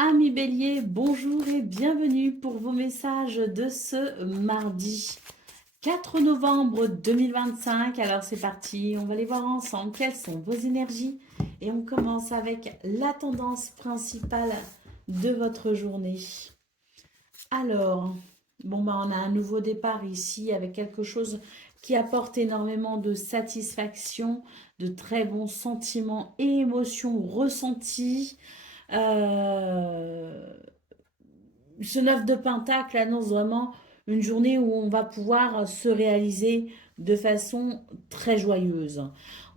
Amis Bélier, bonjour et bienvenue pour vos messages de ce mardi 4 novembre 2025. Alors c'est parti, on va les voir ensemble. Quelles sont vos énergies? Et on commence avec la tendance principale de votre journée. Alors, on a un nouveau départ ici avec quelque chose qui apporte énormément de satisfaction, de très bons sentiments et émotions ressenties. Euh, Ce 9 de Pentacle annonce vraiment une journée où on va pouvoir se réaliser de façon très joyeuse.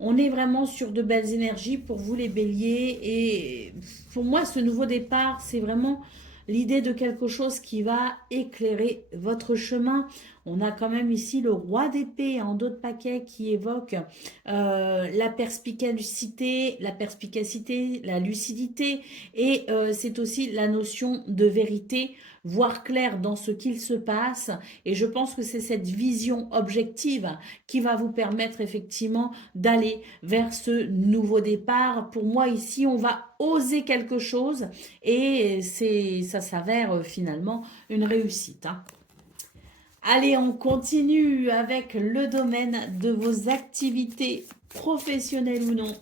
On est vraiment sur de belles énergies pour vous les béliers et pour moi ce nouveau départ c'est vraiment l'idée de quelque chose qui va éclairer votre chemin. On a quand même ici le roi d'épée en dos de paquet qui évoque la perspicacité, la lucidité et c'est aussi la notion de vérité, voir clair dans ce qu'il se passe. Et je pense que c'est cette vision objective qui va vous permettre effectivement d'aller vers ce nouveau départ. Pour moi ici, on va oser quelque chose et ça s'avère finalement une réussite, hein. Allez, on continue avec le domaine de vos activités professionnelles ou non.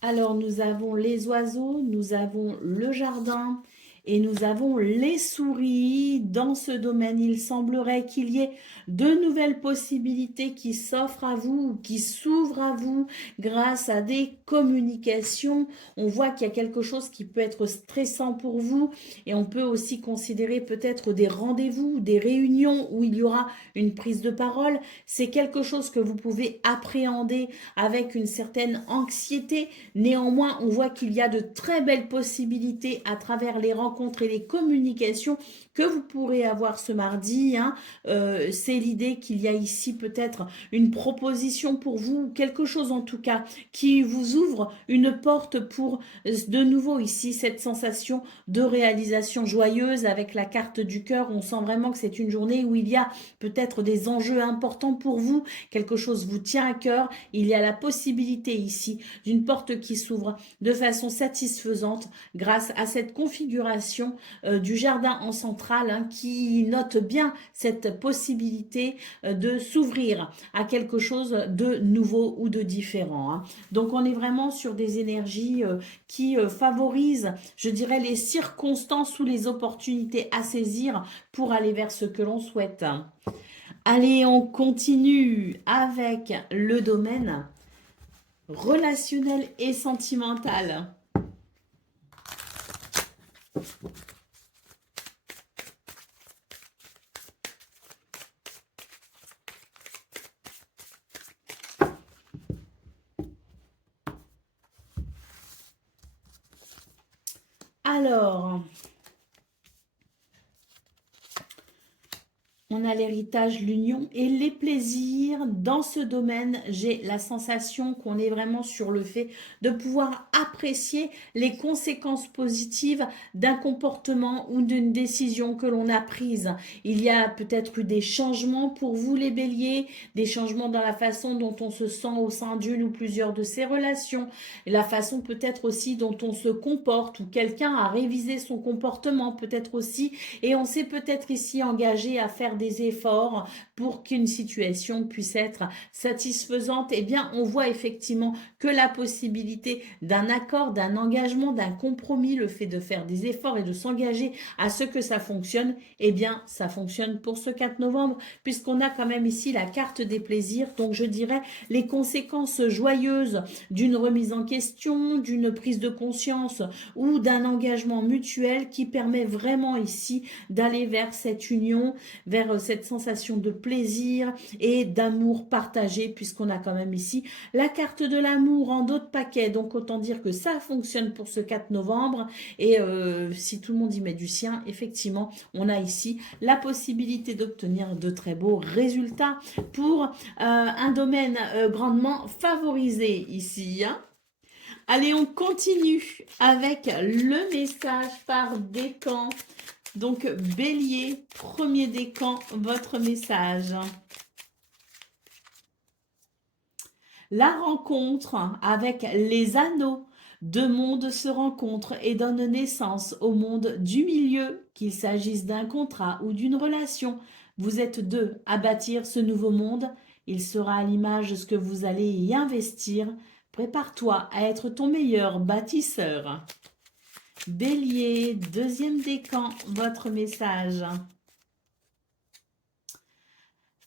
Alors, nous avons les oiseaux, nous avons le jardin et nous avons les souris. Dans ce domaine, il semblerait qu'il y ait de nouvelles possibilités qui s'offrent à vous ou qui s'ouvrent à vous grâce à des communications. On voit qu'il y a quelque chose qui peut être stressant pour vous et on peut aussi considérer peut-être des rendez-vous, des réunions où il y aura une prise de parole. C'est quelque chose que vous pouvez appréhender avec une certaine anxiété. Néanmoins, on voit qu'il y a de très belles possibilités à travers les rencontres et les communications que vous pourrez avoir ce mardi, hein. C'est l'idée qu'il y a ici peut-être une proposition pour vous, quelque chose en tout cas qui vous ouvre une porte pour de nouveau ici cette sensation de réalisation joyeuse avec la carte du cœur. On sent vraiment que c'est une journée où il y a peut-être des enjeux importants pour vous, quelque chose vous tient à cœur. Il y a la possibilité ici d'une porte qui s'ouvre de façon satisfaisante grâce à cette configuration du jardin en centrale, hein, qui note bien cette possibilité de s'ouvrir à quelque chose de nouveau ou de différent, hein. Donc on est vraiment sur des énergies qui favorisent, je dirais, les circonstances ou les opportunités à saisir pour aller vers ce que l'on souhaite. Allez, on continue avec le domaine relationnel et sentimental. Alors, on a l'héritage, l'union et les plaisirs. Dans ce domaine, j'ai la sensation qu'on est vraiment sur le fait de pouvoir apprécier les conséquences positives d'un comportement ou d'une décision que l'on a prise. Il y a peut-être eu des changements pour vous les béliers, des changements dans la façon dont on se sent au sein d'une ou plusieurs de ses relations, la façon peut-être aussi dont on se comporte ou quelqu'un a révisé son comportement peut-être aussi et on s'est peut-être ici engagé à faire des efforts pour qu'une situation puisse être satisfaisante. Eh bien, on voit effectivement que la possibilité d'un accord, d'un engagement, d'un compromis, le fait de faire des efforts et de s'engager à ce que ça fonctionne, eh bien, ça fonctionne pour ce 4 novembre, puisqu'on a quand même ici la carte des plaisirs. Donc, je dirais les conséquences joyeuses d'une remise en question, d'une prise de conscience ou d'un engagement mutuel qui permet vraiment ici d'aller vers cette union, vers cette sensation de plaisir et d'amour partagé, puisqu'on a quand même ici la carte de l'amour en dos de paquet. Donc autant dire que ça fonctionne pour ce 4 novembre. Et si tout le monde y met du sien, effectivement, on a ici la possibilité d'obtenir de très beaux résultats pour un domaine grandement favorisé ici, hein. Allez, on continue avec le message par décan. Donc, Bélier, premier décan, votre message. La rencontre avec les anneaux. Deux mondes se rencontrent et donnent naissance au monde du milieu, qu'il s'agisse d'un contrat ou d'une relation. Vous êtes deux à bâtir ce nouveau monde. Il sera à l'image de ce que vous allez y investir. Prépare-toi à être ton meilleur bâtisseur. Bélier, deuxième décan, votre message.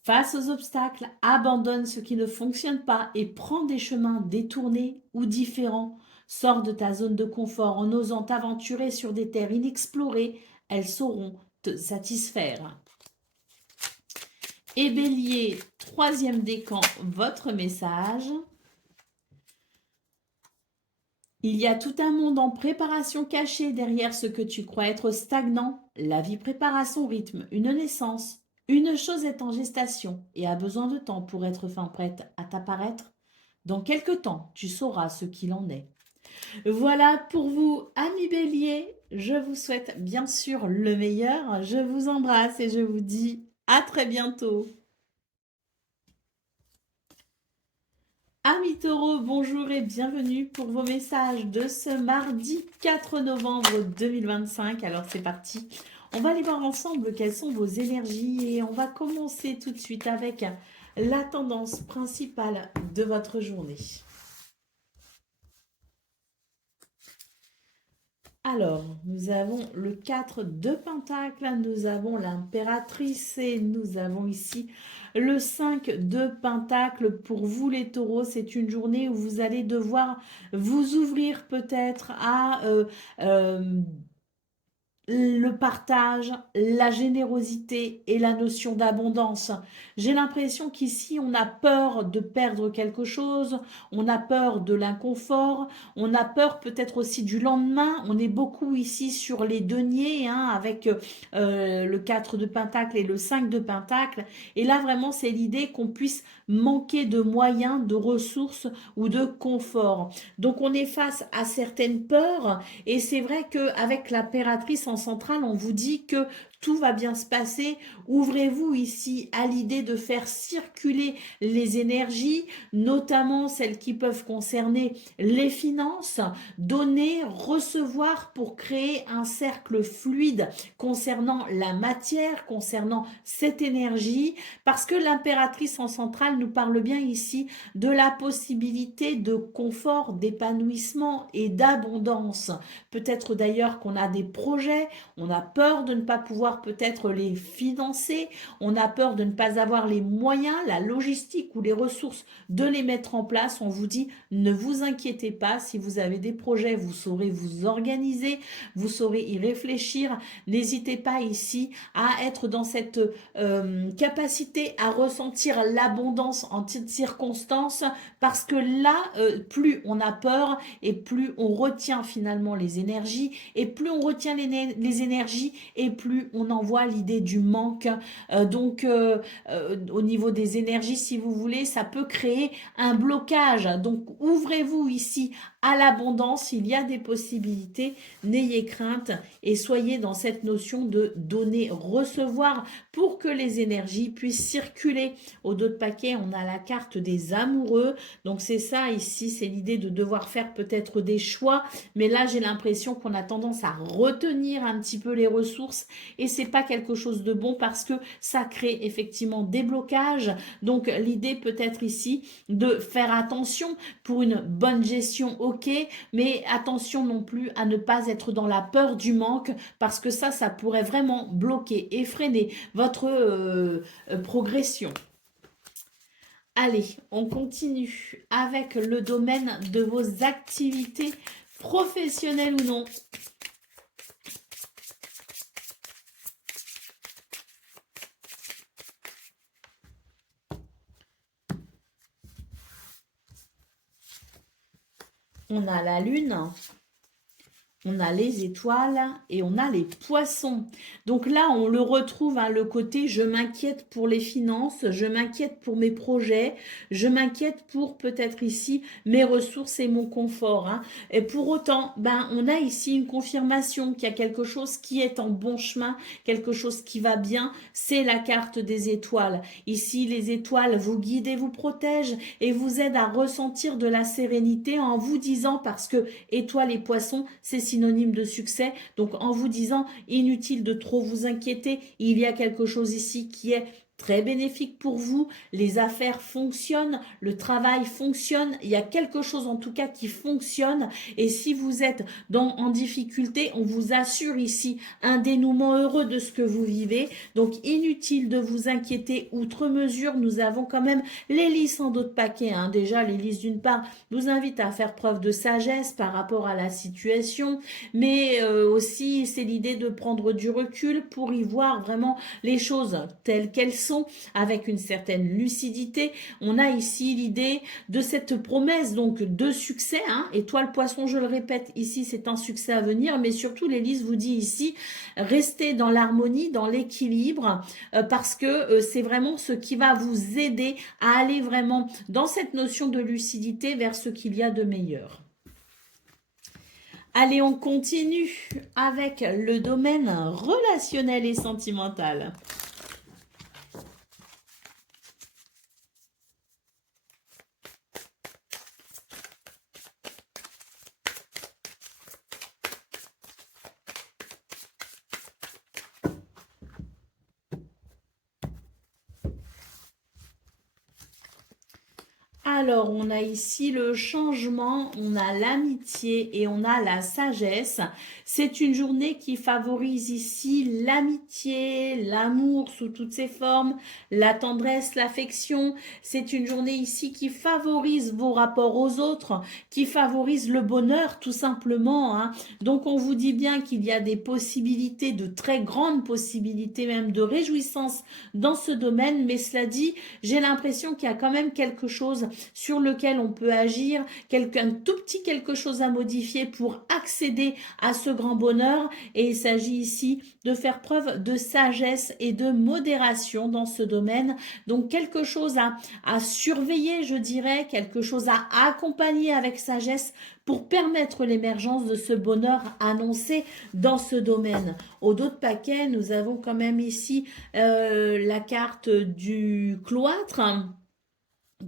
Face aux obstacles, abandonne ce qui ne fonctionne pas et prends des chemins détournés ou différents. Sors de ta zone de confort en osant t'aventurer sur des terres inexplorées. Elles sauront te satisfaire. Et Bélier, troisième décan, votre message. Il y a tout un monde en préparation caché derrière ce que tu crois être stagnant. La vie prépare à son rythme une naissance. Une chose est en gestation et a besoin de temps pour être fin prête à t'apparaître. Dans quelque temps, tu sauras ce qu'il en est. Voilà pour vous, amis Bélier. Je vous souhaite bien sûr le meilleur. Je vous embrasse et je vous dis à très bientôt. Amis taureaux, bonjour et bienvenue pour vos messages de ce mardi 4 novembre 2025. Alors c'est parti, on va aller voir ensemble quelles sont vos énergies et on va commencer tout de suite avec la tendance principale de votre journée. Alors, nous avons le 4 de Pentacles, nous avons l'impératrice et nous avons ici le 5 de Pentacles. Pour vous les taureaux, c'est une journée où vous allez devoir vous ouvrir peut-être à le partage, la générosité et la notion d'abondance. J'ai l'impression qu'ici, on a peur de perdre quelque chose, on a peur de l'inconfort, on a peur peut-être aussi du lendemain. On est beaucoup ici sur les deniers, hein, avec le 4 de Pentacle et le 5 de Pentacle. Et là, vraiment, c'est l'idée qu'on puisse manquer de moyens, de ressources ou de confort. Donc, on est face à certaines peurs et c'est vrai qu'avec l'impératrice en centrale, on vous dit que tout va bien se passer. Ouvrez-vous ici à l'idée de faire circuler les énergies, notamment celles qui peuvent concerner les finances, donner, recevoir pour créer un cercle fluide concernant la matière, concernant cette énergie, parce que l'impératrice en centrale nous parle bien ici de la possibilité de confort, d'épanouissement et d'abondance. Peut-être d'ailleurs qu'on a des projets, on a peur de ne pas pouvoir peut-être les financer, on a peur de ne pas avoir les moyens, la logistique ou les ressources de les mettre en place. On vous dit, ne vous inquiétez pas, si vous avez des projets, vous saurez vous organiser, vous saurez y réfléchir. N'hésitez pas ici à être dans cette capacité à ressentir l'abondance en toutes circonstances, parce que là, plus on a peur et plus on retient finalement les énergies, et plus on retient les énergies et plus on envoie l'idée du manque. Au niveau des énergies, si vous voulez, ça peut créer un blocage. Donc ouvrez-vous ici à l'abondance, il y a des possibilités, n'ayez crainte et soyez dans cette notion de donner, recevoir pour que les énergies puissent circuler. Au dos de paquet, on a la carte des amoureux, donc c'est ça ici, c'est l'idée de devoir faire peut-être des choix, mais là j'ai l'impression qu'on a tendance à retenir un petit peu les ressources et c'est pas quelque chose de bon parce que ça crée effectivement des blocages. Donc l'idée peut être ici de faire attention pour une bonne gestion, ok, mais attention non plus à ne pas être dans la peur du manque parce que ça pourrait vraiment bloquer et freiner votre progression. Allez, on continue avec le domaine de vos activités professionnelles ou non. On a la lune, on a les étoiles et on a les poissons. Donc là, on le retrouve, hein, le côté je m'inquiète pour les finances, je m'inquiète pour mes projets, je m'inquiète pour peut-être ici mes ressources et mon confort, hein. Et pour autant, ben, on a ici une confirmation qu'il y a quelque chose qui est en bon chemin, quelque chose qui va bien. C'est la carte des étoiles. Ici, les étoiles vous guident et vous protègent et vous aident à ressentir de la sérénité en vous disant, parce que étoiles et poissons, c'est synonyme de succès. Donc, en vous disant, inutile de trop vous inquiéter, il y a quelque chose ici qui est très bénéfique pour vous, les affaires fonctionnent, le travail fonctionne, il y a quelque chose en tout cas qui fonctionne et si vous êtes en difficulté, on vous assure ici un dénouement heureux de ce que vous vivez, donc inutile de vous inquiéter outre mesure, nous avons quand même l'hélice en d'autres paquets, hein. Déjà l'hélice d'une part nous invite à faire preuve de sagesse par rapport à la situation, mais aussi c'est l'idée de prendre du recul pour y voir vraiment les choses telles qu'elles sont, avec une certaine lucidité. On a ici l'idée de cette promesse donc de succès, hein. Étoile poisson, je le répète, ici c'est un succès à venir, mais surtout l'hélice vous dit ici, restez dans l'harmonie, dans l'équilibre, parce que c'est vraiment ce qui va vous aider à aller vraiment dans cette notion de lucidité vers ce qu'il y a de meilleur. Allez, on continue avec le domaine relationnel et sentimental. Alors, on a ici le changement, on a l'amitié et on a la sagesse. C'est une journée qui favorise ici l'amitié, l'amour sous toutes ses formes, la tendresse, l'affection. C'est une journée ici qui favorise vos rapports aux autres, qui favorise le bonheur tout simplement, hein. Donc, on vous dit bien qu'il y a des possibilités, de très grandes possibilités même de réjouissance dans ce domaine. Mais cela dit, j'ai l'impression qu'il y a quand même quelque chose sur lequel on peut agir, un tout petit quelque chose à modifier pour accéder à ce grand bonheur. Et il s'agit ici de faire preuve de sagesse et de modération dans ce domaine. Donc quelque chose à surveiller, je dirais, quelque chose à accompagner avec sagesse pour permettre l'émergence de ce bonheur annoncé dans ce domaine. Au dos de paquet, nous avons quand même ici la carte du cloître,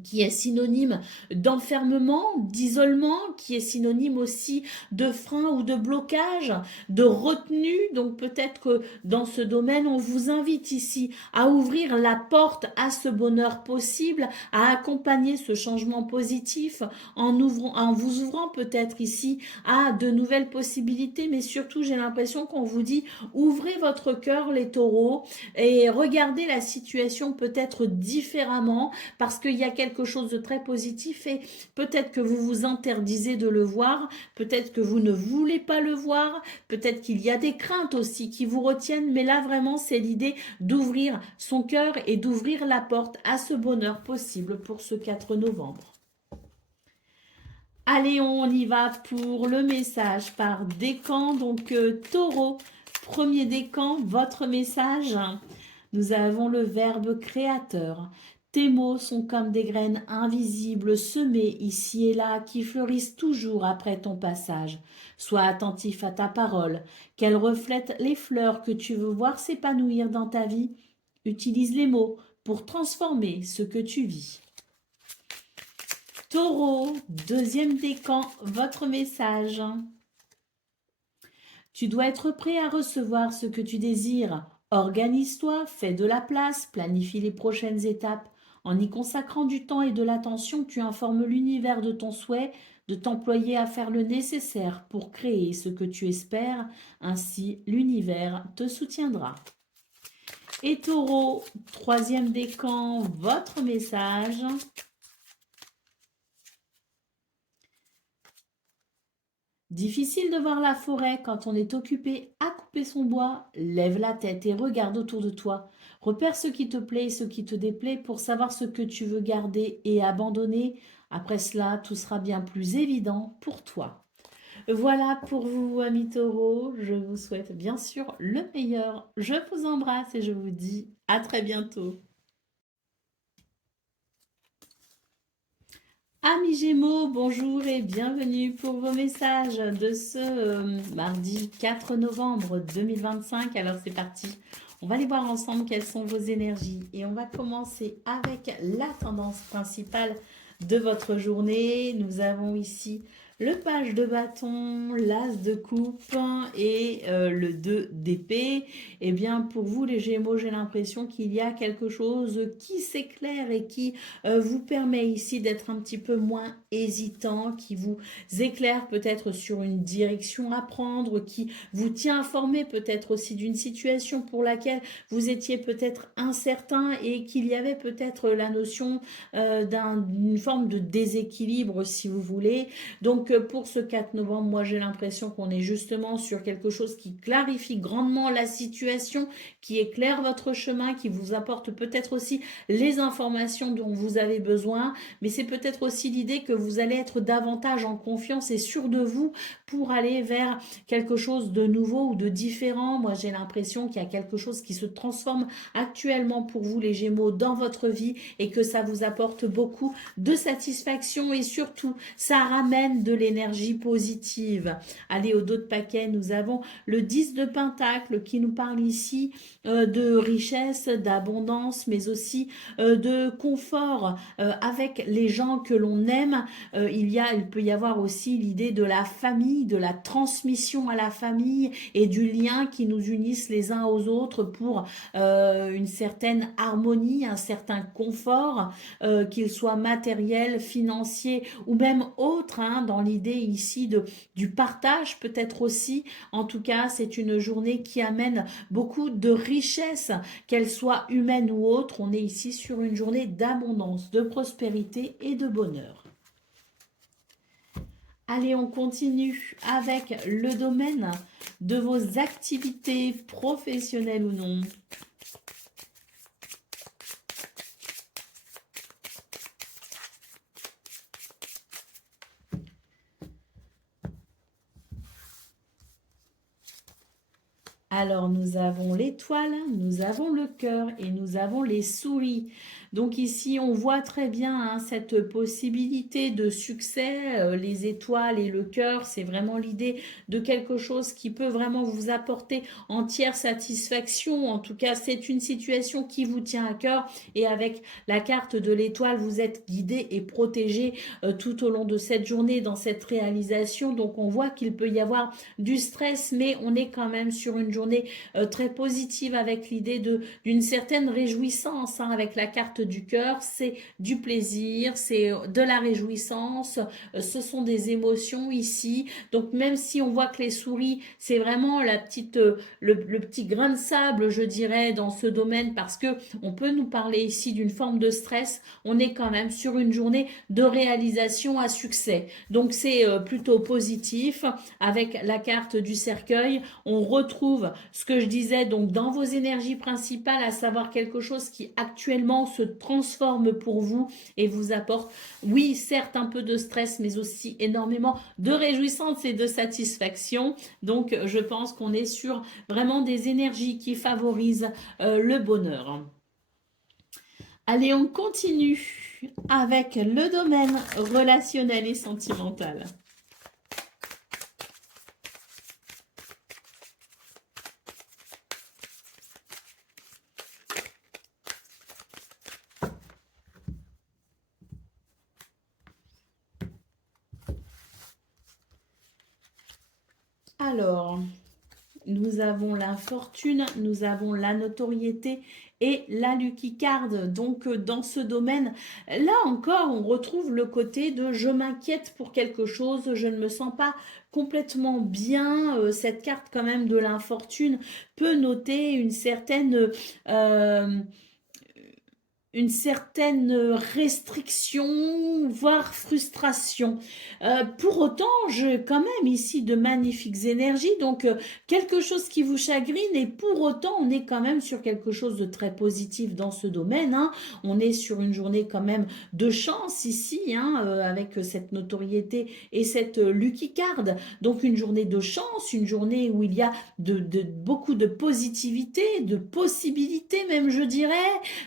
qui est synonyme d'enfermement, d'isolement, qui est synonyme aussi de frein ou de blocage, de retenue. Donc peut-être que dans ce domaine, on vous invite ici à ouvrir la porte à ce bonheur possible, à accompagner ce changement positif en vous ouvrant peut-être ici à de nouvelles possibilités. Mais surtout, j'ai l'impression qu'on vous dit, ouvrez votre cœur les taureaux et regardez la situation peut-être différemment, parce qu'il y a quelque chose de très positif et peut-être que vous vous interdisez de le voir, peut-être que vous ne voulez pas le voir, peut-être qu'il y a des craintes aussi qui vous retiennent, mais là vraiment c'est l'idée d'ouvrir son cœur et d'ouvrir la porte à ce bonheur possible pour ce 4 novembre. Allez, on y va pour le message par décan, donc taureau, premier décan, votre message. Nous avons le verbe créateur. Tes mots sont comme des graines invisibles semées ici et là qui fleurissent toujours après ton passage. Sois attentif à ta parole, qu'elle reflète les fleurs que tu veux voir s'épanouir dans ta vie. Utilise les mots pour transformer ce que tu vis. Taureau, deuxième décan, votre message. Tu dois être prêt à recevoir ce que tu désires. Organise-toi, fais de la place, planifie les prochaines étapes. En y consacrant du temps et de l'attention, tu informes l'univers de ton souhait de t'employer à faire le nécessaire pour créer ce que tu espères. Ainsi, l'univers te soutiendra. Et Taureau, troisième décan, votre message. Difficile de voir la forêt quand on est occupé à couper son bois. Lève la tête et regarde autour de toi. Repère ce qui te plaît et ce qui te déplaît pour savoir ce que tu veux garder et abandonner. Après cela, tout sera bien plus évident pour toi. Voilà pour vous, amis taureaux. Je vous souhaite bien sûr le meilleur. Je vous embrasse et je vous dis à très bientôt. Amis Gémeaux, bonjour et bienvenue pour vos messages de ce mardi 4 novembre 2025. Alors c'est parti, on va aller voir ensemble quelles sont vos énergies et on va commencer avec la tendance principale de votre journée. Nous avons ici le page de bâton, l'as de coupe et le 2 d'épée. Eh bien pour vous les Gémeaux, j'ai l'impression qu'il y a quelque chose qui s'éclaire et qui vous permet ici d'être un petit peu moins hésitant, qui vous éclaire peut-être sur une direction à prendre, qui vous tient informé peut-être aussi d'une situation pour laquelle vous étiez peut-être incertain et qu'il y avait peut-être la notion d'une forme de déséquilibre si vous voulez. Donc pour ce 4 novembre, moi j'ai l'impression qu'on est justement sur quelque chose qui clarifie grandement la situation, qui éclaire votre chemin, qui vous apporte peut-être aussi les informations dont vous avez besoin, mais c'est peut-être aussi l'idée que vous allez être davantage en confiance et sûr de vous pour aller vers quelque chose de nouveau ou de différent. Moi, j'ai l'impression qu'il y a quelque chose qui se transforme actuellement pour vous, les Gémeaux, dans votre vie et que ça vous apporte beaucoup de satisfaction et surtout, ça ramène de l'énergie positive. Allez, au dos de paquet, nous avons le 10 de Pentacle qui nous parle ici de richesse, d'abondance, mais aussi de confort avec les gens que l'on aime. Il peut y avoir aussi l'idée de la famille, de la transmission à la famille et du lien qui nous unissent les uns aux autres pour une certaine harmonie, un certain confort, qu'il soit matériel, financier ou même autre, hein, dans l'idée ici du partage peut-être aussi. En tout cas, c'est une journée qui amène beaucoup de richesse, qu'elle soit humaine ou autre. On est ici sur une journée d'abondance, de prospérité et de bonheur. Allez, on continue avec le domaine de vos activités professionnelles ou non. Alors, nous avons l'étoile, nous avons le cœur et nous avons les souris. Donc ici, on voit très bien hein, cette possibilité de succès. Les étoiles et le cœur, c'est vraiment l'idée de quelque chose qui peut vraiment vous apporter entière satisfaction. En tout cas, c'est une situation qui vous tient à cœur. Et avec la carte de l'étoile, vous êtes guidé et protégé tout au long de cette journée dans cette réalisation. Donc, on voit qu'il peut y avoir du stress, mais on est quand même sur une journée très positive avec l'idée d'une certaine réjouissance hein, avec la carte du cœur. C'est du plaisir, c'est de la réjouissance, ce sont des émotions ici. Donc même si on voit que les souris, c'est vraiment le petit grain de sable, je dirais, dans ce domaine, parce que on peut nous parler ici d'une forme de stress, on est quand même sur une journée de réalisation à succès. Donc c'est plutôt positif. Avec la carte du cercueil, on retrouve ce que je disais donc dans vos énergies principales, à savoir quelque chose qui actuellement se transforme pour vous et vous apporte, oui, certes un peu de stress, mais aussi énormément de réjouissance et de satisfaction. Donc je pense qu'on est sur vraiment des énergies qui favorisent le bonheur. Allez, on continue avec le domaine relationnel et sentimental. Alors, nous avons la fortune, nous avons la notoriété et la lucky card. Donc dans ce domaine, là encore, on retrouve le côté de je m'inquiète pour quelque chose, je ne me sens pas complètement bien. Cette carte quand même de l'infortune peut noter une certaine une certaine restriction, voire frustration. Pour autant, j'ai quand même ici de magnifiques énergies, donc quelque chose qui vous chagrine, et pour autant, on est quand même sur quelque chose de très positif dans ce domaine, hein. On est sur une journée quand même de chance ici, hein, avec cette notoriété et cette lucky card. Donc une journée de chance, une journée où il y a beaucoup de positivité, de possibilités même, je dirais,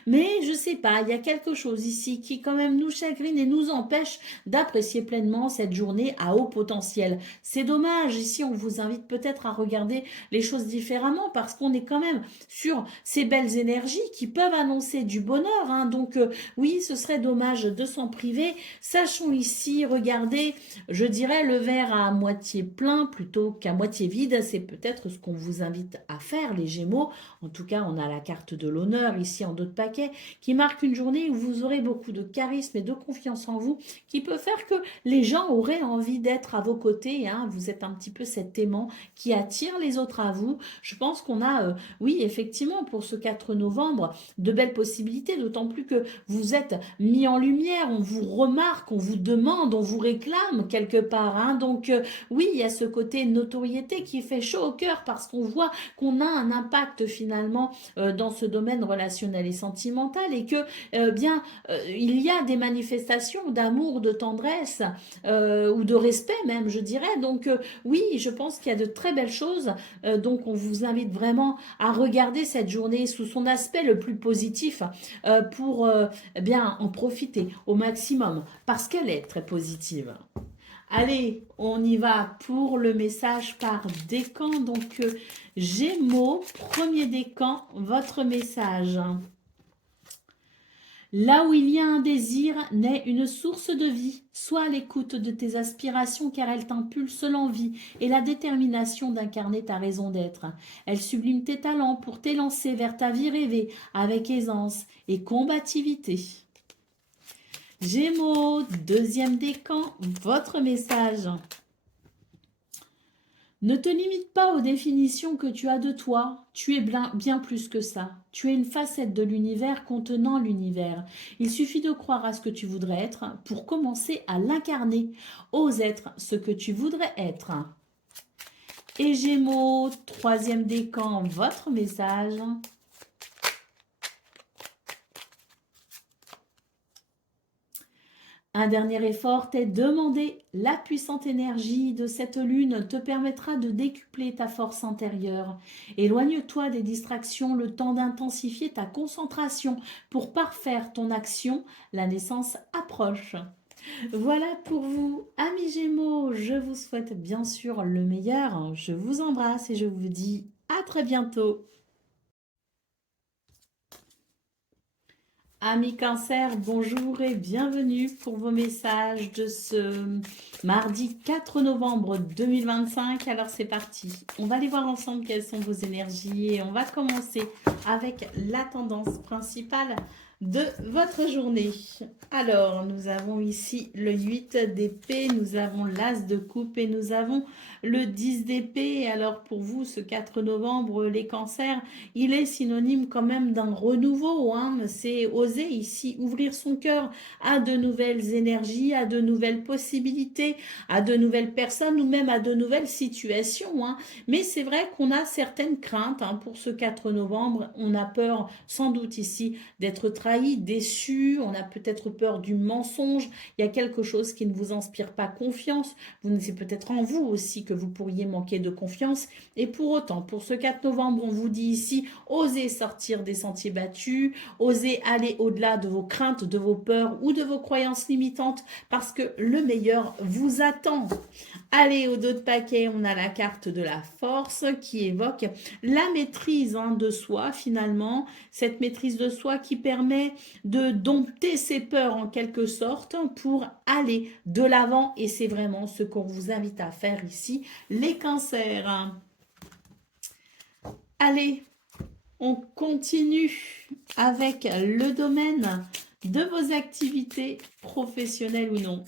mais je sais pas, il y a quelque chose ici qui quand même nous chagrine et nous empêche d'apprécier pleinement cette journée à haut potentiel. C'est dommage, ici on vous invite peut-être à regarder les choses différemment parce qu'on est quand même sur ces belles énergies qui peuvent annoncer du bonheur, hein. Donc oui, ce serait dommage de s'en priver. Sachons ici, regardez, je dirais le verre à moitié plein plutôt qu'à moitié vide. C'est peut-être ce qu'on vous invite à faire, les Gémeaux. En tout cas, on a la carte de l'honneur ici en dos de paquet qui marque une journée où vous aurez beaucoup de charisme et de confiance en vous qui peut faire que les gens auraient envie d'être à vos côtés, hein. Vous êtes un petit peu cet aimant qui attire les autres à vous. Je pense qu'on a, oui, effectivement, pour ce 4 novembre, de belles possibilités, d'autant plus que vous êtes mis en lumière, on vous remarque, on vous demande, on vous réclame quelque part, hein. Donc, oui, il y a ce côté notoriété qui fait chaud au cœur parce qu'on voit qu'on a un impact finalement dans ce domaine relationnel et sentimental et que bien il y a des manifestations d'amour, de tendresse ou de respect même, je dirais. Donc oui, je pense qu'il y a de très belles choses. Donc on vous invite vraiment à regarder cette journée sous son aspect le plus positif pour bien en profiter au maximum parce qu'elle est très positive. Allez, on y va pour le message par décan. Donc, Gémeaux, premier décan, votre message. Là où il y a un désir, naît une source de vie. Sois à l'écoute de tes aspirations car elles t'impulsent l'envie et la détermination d'incarner ta raison d'être. Elles subliment tes talents pour t'élancer vers ta vie rêvée avec aisance et combativité. Gémeaux, deuxième décan, votre message. Ne te limite pas aux définitions que tu as de toi, tu es bien plus que ça. Tu es une facette de l'univers contenant l'univers. Il suffit de croire à ce que tu voudrais être pour commencer à l'incarner. Ose être ce que tu voudrais être. Et Gémeaux, troisième décan, votre message. Un dernier effort t'est demandé. La puissante énergie de cette lune te permettra de décupler ta force intérieure. Éloigne-toi des distractions le temps d'intensifier ta concentration pour parfaire ton action. La naissance approche. Voilà pour vous, amis Gémeaux. Je vous souhaite bien sûr le meilleur. Je vous embrasse et je vous dis à très bientôt. Amis Cancer, bonjour et bienvenue pour vos messages de ce mardi 4 novembre 2025. Alors c'est parti, on va aller voir ensemble quelles sont vos énergies et on va commencer avec la tendance principale de votre journée. Alors, nous avons ici le 8 d'épée, nous avons l'as de coupe et nous avons le 10 d'épée. Alors pour vous, ce 4 novembre, les cancers, il est synonyme quand même d'un renouveau, hein. C'est oser ici ouvrir son cœur à de nouvelles énergies, à de nouvelles possibilités, à de nouvelles personnes ou même à de nouvelles situations, hein. Mais c'est vrai qu'on a certaines craintes, hein, pour ce 4 novembre. On a peur sans doute ici d'être trahi, déçu, on a peut-être peur du mensonge, il y a quelque chose qui ne vous inspire pas confiance, c'est peut-être en vous aussi que vous pourriez manquer de confiance. Et pour autant, pour ce 4 novembre, on vous dit ici, osez sortir des sentiers battus, osez aller au-delà de vos craintes, de vos peurs ou de vos croyances limitantes, parce que le meilleur vous attend. Allez, au dos de paquet, on a la carte de la force qui évoque la maîtrise, hein, de soi finalement, cette maîtrise de soi qui permet de dompter ses peurs en quelque sorte pour aller de l'avant et c'est vraiment ce qu'on vous invite à faire ici, les cancers. Allez, on continue avec le domaine de vos activités professionnelles ou non.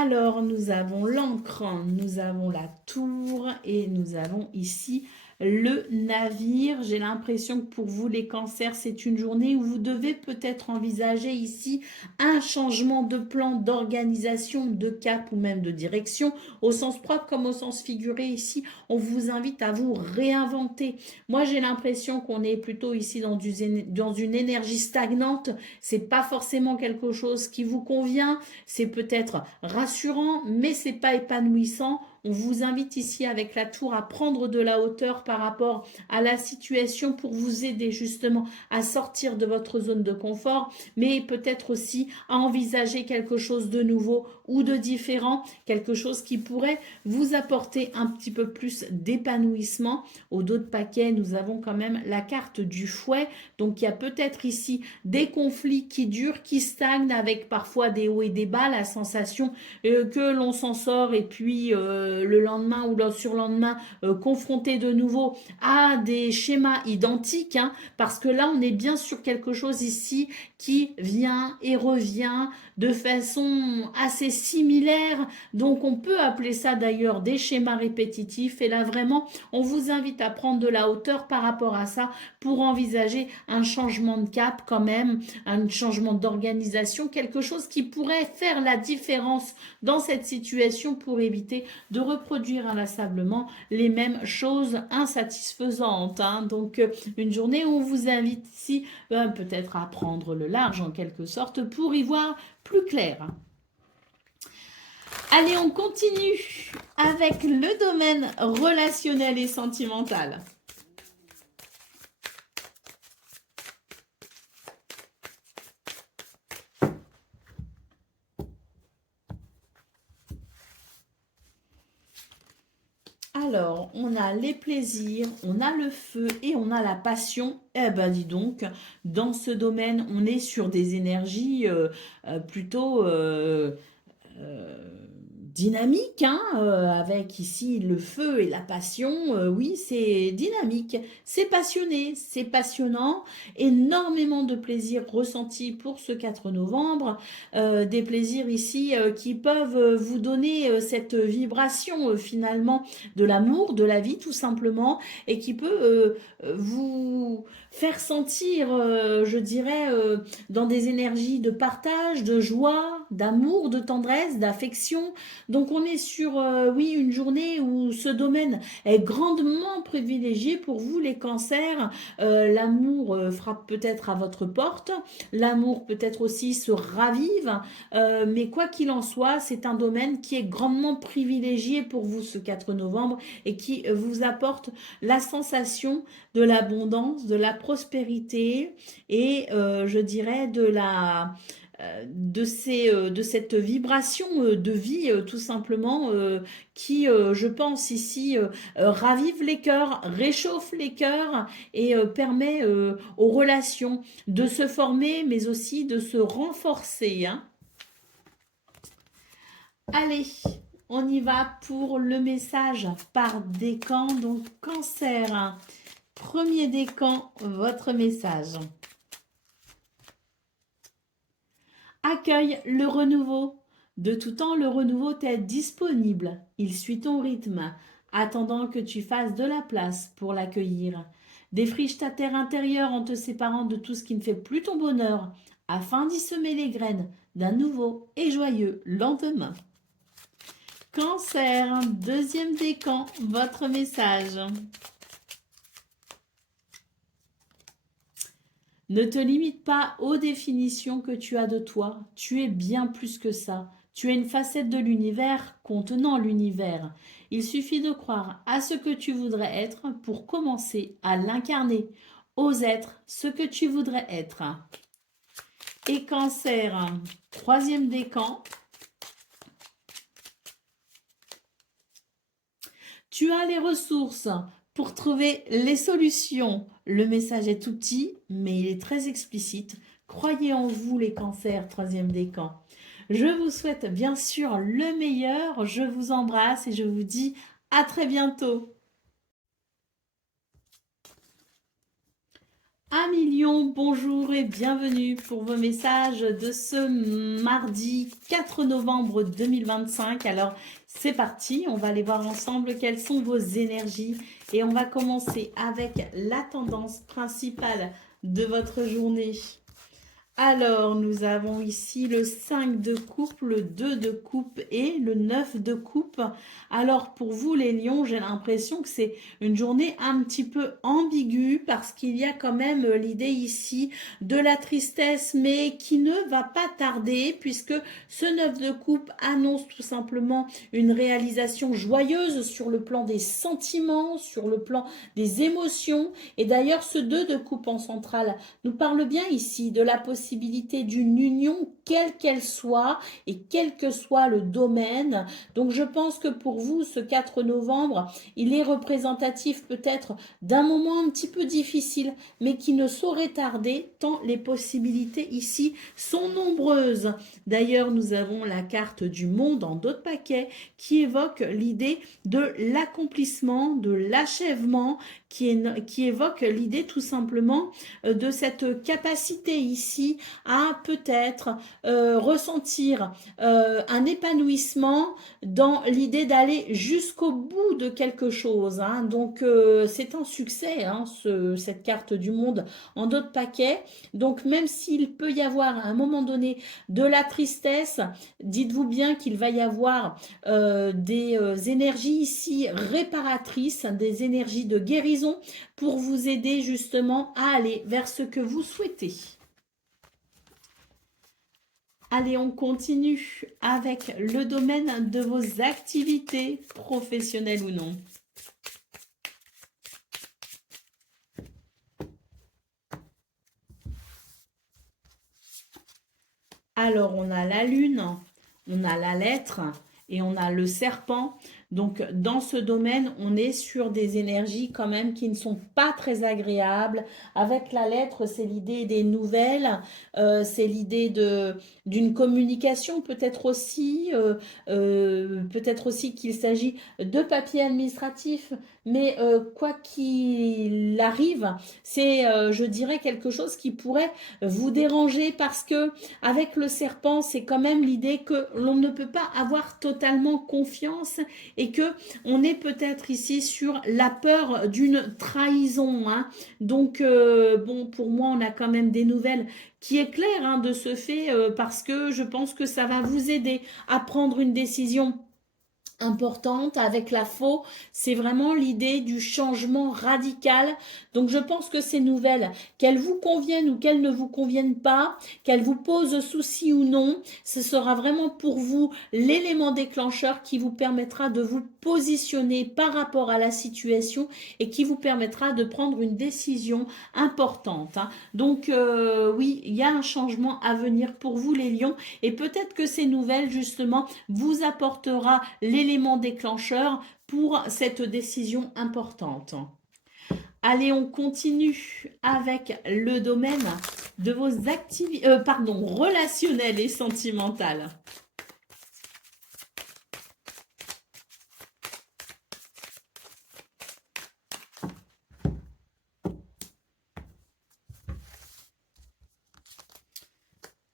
Alors, nous avons l'encre, nous avons la tour et nous avons ici le navire. J'ai l'impression que pour vous, les cancers, c'est une journée où vous devez peut-être envisager ici un changement de plan, d'organisation, de cap ou même de direction, au sens propre comme au sens figuré. Ici, on vous invite à vous réinventer. Moi, j'ai l'impression qu'on est plutôt ici dans une énergie stagnante. C'est pas forcément quelque chose qui vous convient. C'est peut-être rassurant, mais c'est pas épanouissant. On vous invite ici avec la tour à prendre de la hauteur par rapport à la situation pour vous aider justement à sortir de votre zone de confort, mais peut-être aussi à envisager quelque chose de nouveau ou de différent, quelque chose qui pourrait vous apporter un petit peu plus d'épanouissement. Au dos de paquet, nous avons quand même la carte du fouet, donc il y a peut-être ici des conflits qui durent, qui stagnent avec parfois des hauts et des bas, la sensation que l'on s'en sort et puis le lendemain ou le surlendemain confronté de nouveau à des schémas identiques, hein, parce que là on est bien sur quelque chose ici qui vient et revient de façon assez similaire, donc on peut appeler ça d'ailleurs des schémas répétitifs, et là vraiment on vous invite à prendre de la hauteur par rapport à ça pour envisager un changement de cap quand même, un changement d'organisation, quelque chose qui pourrait faire la différence dans cette situation pour éviter de reproduire inlassablement les mêmes choses insatisfaisantes, hein. Donc une journée où on vous invite ici peut-être à prendre le large en quelque sorte pour y voir plus clair. Allez, on continue avec le domaine relationnel et sentimental. Alors, on a les plaisirs, on a le feu et on a la passion. Eh ben, dis donc, dans ce domaine, on est sur des énergies plutôt dynamique, hein, avec ici le feu et la passion. Oui, c'est dynamique, c'est passionné, c'est passionnant, énormément de plaisir ressenti pour ce 4 novembre, des plaisirs ici qui peuvent vous donner cette vibration finalement de l'amour, de la vie tout simplement, et qui peut vous faire sentir, je dirais, dans des énergies de partage, de joie, d'amour, de tendresse, d'affection. Donc on est sur, oui, une journée où ce domaine est grandement privilégié pour vous les cancers. L'amour frappe peut-être à votre porte, l'amour peut-être aussi se ravive, mais quoi qu'il en soit, c'est un domaine qui est grandement privilégié pour vous ce 4 novembre et qui vous apporte la sensation de l'abondance, de la prospérité et je dirais de cette vibration de vie tout simplement qui, je pense ici, ravive les cœurs, réchauffe les cœurs et permet aux relations de se former mais aussi de se renforcer, hein. Allez, on y va pour le message par décan, donc cancer. Premier décan, votre message. Accueille le renouveau. De tout temps, le renouveau t'est disponible. Il suit ton rythme, attendant que tu fasses de la place pour l'accueillir. Défriche ta terre intérieure en te séparant de tout ce qui ne fait plus ton bonheur, afin d'y semer les graines d'un nouveau et joyeux lendemain. Cancer, deuxième décan, votre message. Ne te limite pas aux définitions que tu as de toi. Tu es bien plus que ça. Tu es une facette de l'univers contenant l'univers. Il suffit de croire à ce que tu voudrais être pour commencer à l'incarner. Ose être ce que tu voudrais être. Et cancer, troisième décan. Tu as les ressources pour trouver les solutions. Le message est tout petit, mais il est très explicite. Croyez en vous les cancers, troisième décan. Je vous souhaite bien sûr le meilleur. Je vous embrasse et je vous dis à très bientôt. Un million, bonjour et bienvenue pour vos messages de ce mardi 4 novembre 2025. Alors, c'est parti, on va aller voir ensemble quelles sont vos énergies et on va commencer avec la tendance principale de votre journée. Alors, nous avons ici le 5 de coupe, le 2 de coupe et le 9 de coupe. Alors, pour vous les lions, j'ai l'impression que c'est une journée un petit peu ambiguë parce qu'il y a quand même l'idée ici de la tristesse, mais qui ne va pas tarder puisque ce 9 de coupe annonce tout simplement une réalisation joyeuse sur le plan des sentiments, sur le plan des émotions. Et d'ailleurs, ce 2 de coupe en centrale nous parle bien ici de la possibilité d'une union, quelle qu'elle soit et quel que soit le domaine. Donc je pense que pour vous, ce 4 novembre, il est représentatif peut-être d'un moment un petit peu difficile, mais qui ne saurait tarder tant les possibilités ici sont nombreuses. D'ailleurs, nous avons la carte du monde en d'autres paquets qui évoque l'idée de l'accomplissement, de l'achèvement, qui évoque l'idée tout simplement de cette capacité ici à peut-être ressentir un épanouissement dans l'idée d'aller jusqu'au bout de quelque chose. Hein. Donc c'est un succès, hein, cette carte du monde en d'autres paquets. Donc même s'il peut y avoir à un moment donné de la tristesse, dites-vous bien qu'il va y avoir des énergies ici réparatrices, des énergies de guérison pour vous aider justement à aller vers ce que vous souhaitez. Allez, on continue avec le domaine de vos activités professionnelles ou non. Alors, on a la lune, on a la lettre et on a le serpent. Donc, dans ce domaine, on est sur des énergies quand même qui ne sont pas très agréables. Avec la lettre, c'est l'idée des nouvelles, c'est l'idée d'une communication peut-être aussi qu'il s'agit de papiers administratifs. Mais quoi qu'il arrive, c'est, je dirais, quelque chose qui pourrait vous déranger parce que avec le serpent, c'est quand même l'idée que l'on ne peut pas avoir totalement confiance et que on est peut-être ici sur la peur d'une trahison. Hein. Donc, bon, pour moi, on a quand même des nouvelles qui éclairent hein, de ce fait parce que je pense que ça va vous aider à prendre une décision importante avec la faux, c'est vraiment l'idée du changement radical. Donc je pense que ces nouvelles, qu'elles vous conviennent ou qu'elles ne vous conviennent pas, qu'elles vous posent souci ou non, ce sera vraiment pour vous l'élément déclencheur qui vous permettra de vous positionner par rapport à la situation et qui vous permettra de prendre une décision importante. Hein. Donc oui, il y a un changement à venir pour vous les lions et peut-être que ces nouvelles justement vous apportera l'élément déclencheur pour cette décision importante. Allez, on continue avec le domaine de vos activités, relationnelles et sentimentales.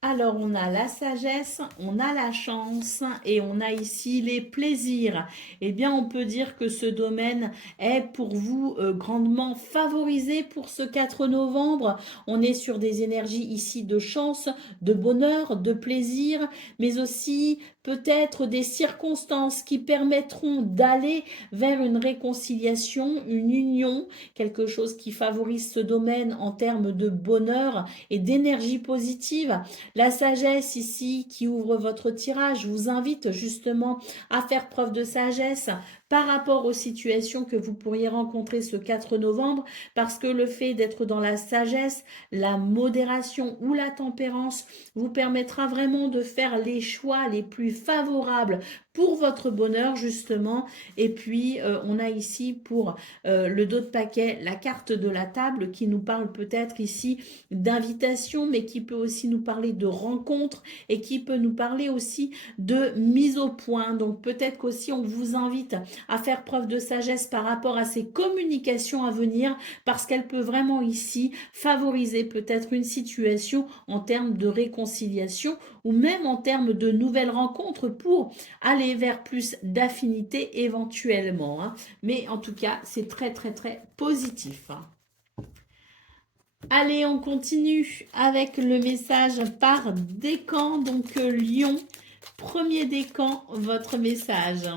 Alors, on a la sagesse, on a la chance et on a ici les plaisirs. Eh bien, on peut dire que ce domaine est pour vous grandement favorisé pour ce 4 novembre. On est sur des énergies ici de chance, de bonheur, de plaisir, mais aussi peut-être des circonstances qui permettront d'aller vers une réconciliation, une union, quelque chose qui favorise ce domaine en termes de bonheur et d'énergie positive. La sagesse ici qui ouvre votre tirage vous invite justement à faire preuve de sagesse par rapport aux situations que vous pourriez rencontrer ce 4 novembre parce que le fait d'être dans la sagesse, la modération ou la tempérance vous permettra vraiment de faire les choix les plus favorables pour votre bonheur justement. Et puis on a ici pour le dos de paquet la carte de la table qui nous parle peut-être ici d'invitation mais qui peut aussi nous parler de rencontre et qui peut nous parler aussi de mise au point. Donc peut-être qu'aussi on vous invite à faire preuve de sagesse par rapport à ses communications à venir, parce qu'elle peut vraiment ici favoriser peut-être une situation en termes de réconciliation ou même en termes de nouvelles rencontres pour aller vers plus d'affinité éventuellement, hein. Mais en tout cas, c'est très très très positif, hein. Allez, on continue avec le message par décan. Donc, Lion, premier décan, votre message.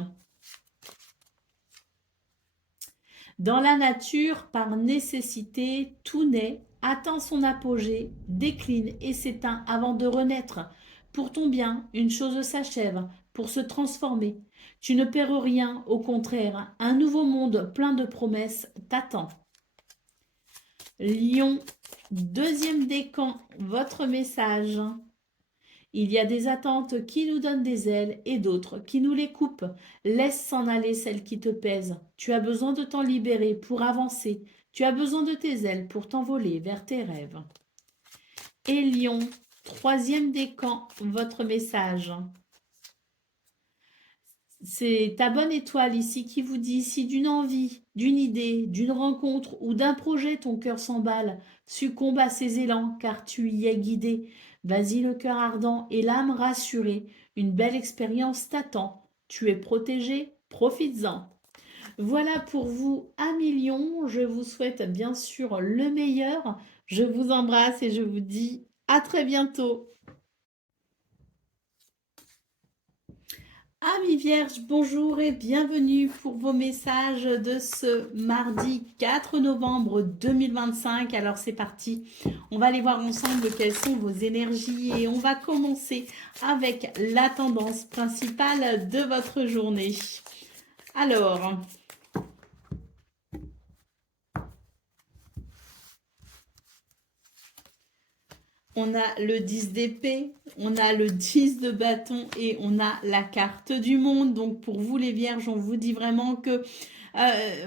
Dans la nature, par nécessité, tout naît, atteint son apogée, décline et s'éteint avant de renaître. Pour ton bien, une chose s'achève, pour se transformer. Tu ne perds rien, au contraire, un nouveau monde plein de promesses t'attend. Lion, deuxième décan, votre message. Il y a des attentes qui nous donnent des ailes et d'autres qui nous les coupent. Laisse s'en aller celles qui te pèsent. Tu as besoin de t'en libérer pour avancer. Tu as besoin de tes ailes pour t'envoler vers tes rêves. Et Lion, troisième décan, votre message. C'est ta bonne étoile ici qui vous dit si d'une envie, d'une idée, d'une rencontre ou d'un projet ton cœur s'emballe, succombe à ses élans car tu y es guidé. Vas-y le cœur ardent et l'âme rassurée, une belle expérience t'attend. Tu es protégé, profites-en. Voilà pour vous, amis Lions. Je vous souhaite bien sûr le meilleur. Je vous embrasse et je vous dis à très bientôt. Amis Vierges, bonjour et bienvenue pour vos messages de ce mardi 4 novembre 2025. Alors c'est parti, on va aller voir ensemble quelles sont vos énergies et on va commencer avec la tendance principale de votre journée. Alors, on a le 10 d'épée, on a le 10 de bâton et on a la carte du monde. Donc pour vous les vierges, on vous dit vraiment que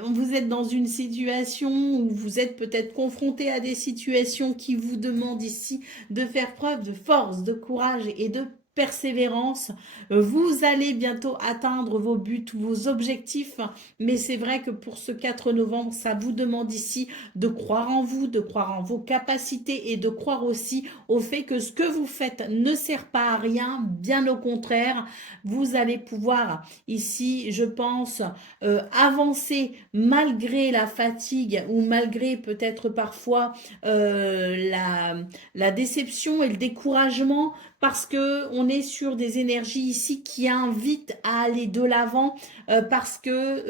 vous êtes dans une situation où vous êtes peut-être confronté à des situations qui vous demandent ici de faire preuve de force, de courage et de persévérance. Vous allez bientôt atteindre vos buts, vos objectifs, mais c'est vrai que pour ce 4 novembre, ça vous demande ici de croire en vous, de croire en vos capacités et de croire aussi au fait que ce que vous faites ne sert pas à rien, bien au contraire, vous allez pouvoir ici, je pense, avancer malgré la fatigue ou malgré peut-être parfois la déception et le découragement, parce que on est sur des énergies ici qui invitent à aller de l'avant, parce que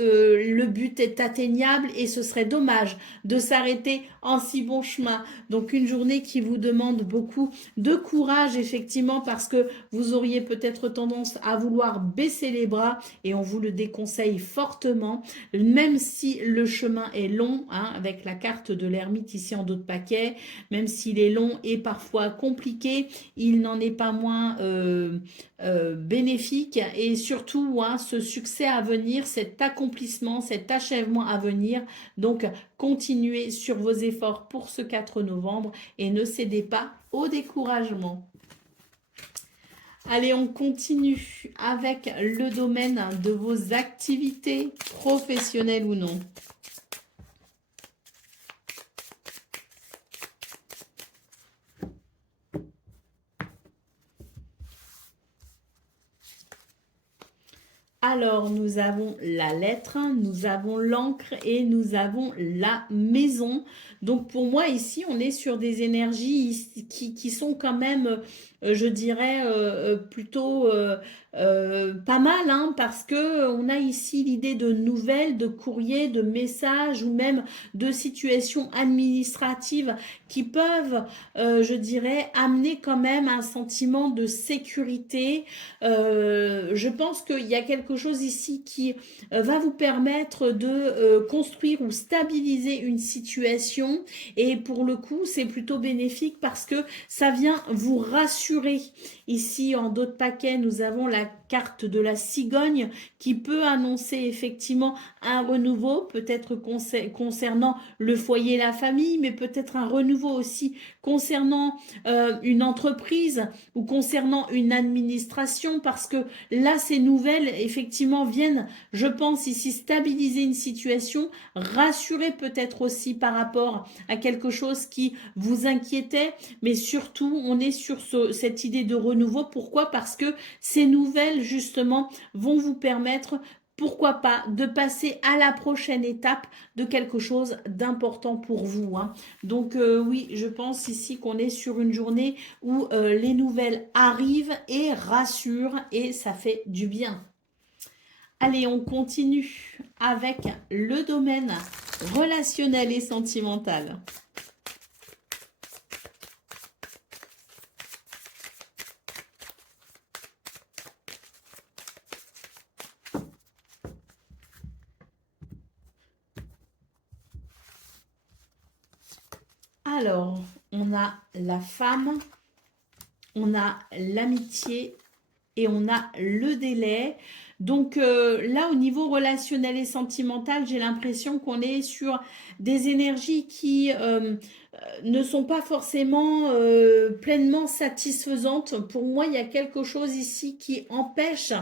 le but est atteignable et ce serait dommage de s'arrêter en si bon chemin. Donc une journée qui vous demande beaucoup de courage effectivement, parce que vous auriez peut-être tendance à vouloir baisser les bras et on vous le déconseille fortement, même si le chemin est long, hein, avec la carte de l'ermite ici en dos de paquet, même s'il est long et parfois compliqué, il n'en est pas moins bénéfique, et surtout hein, ce succès à venir, cet accomplissement, cet achèvement à venir. Donc continuez sur vos efforts pour ce 4 novembre et ne cédez pas au découragement. Allez, on continue avec le domaine de vos activités professionnelles ou non. Alors, nous avons la lettre, nous avons l'encre et nous avons la maison. Donc, pour moi, ici, on est sur des énergies qui sont quand même, je dirais, plutôt pas mal, hein, parce que on a ici l'idée de nouvelles, de courriers, de messages ou même de situations administratives qui peuvent, je dirais, amener quand même un sentiment de sécurité. Je pense qu'il y a quelque chose ici qui va vous permettre de construire ou stabiliser une situation, et pour le coup c'est plutôt bénéfique parce que ça vient vous rassurer. Ici en dos de paquet nous avons la carte de la cigogne qui peut annoncer effectivement un renouveau, peut-être concernant le foyer et la famille, mais peut-être un renouveau aussi concernant une entreprise ou concernant une administration, parce que là ces nouvelles effectivement effectivement viennent, je pense ici, stabiliser une situation, rassurer peut-être aussi par rapport à quelque chose qui vous inquiétait, mais surtout, on est sur cette idée de renouveau. Pourquoi? Parce que ces nouvelles, justement, vont vous permettre, pourquoi pas, de passer à la prochaine étape de quelque chose d'important pour vous, hein. Donc oui, je pense ici qu'on est sur une journée où les nouvelles arrivent et rassurent et ça fait du bien. Allez, on continue avec le domaine relationnel et sentimental. Alors, on a la femme, on a l'amitié et on a le délai. Donc là, au niveau relationnel et sentimental, j'ai l'impression qu'on est sur des énergies qui ne sont pas forcément pleinement satisfaisantes. Pour moi, il y a quelque chose ici qui empêche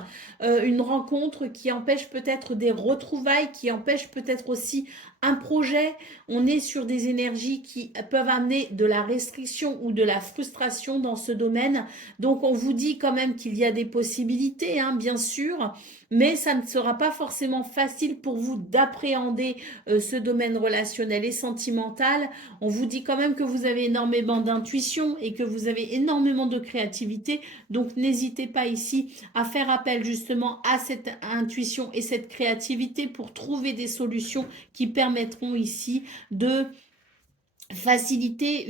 une rencontre, qui empêche peut-être des retrouvailles, qui empêche peut-être aussi un projet. On est sur des énergies qui peuvent amener de la restriction ou de la frustration dans ce domaine. Donc, on vous dit quand même qu'il y a des possibilités, hein, bien sûr, mais ça ne sera pas forcément facile pour vous d'appréhender ce domaine relationnel et sentimental. On vous dit quand même que vous avez énormément d'intuition et que vous avez énormément de créativité. Donc, n'hésitez pas ici à faire appel justement à cette intuition et cette créativité pour trouver des solutions qui permettront ici de faciliter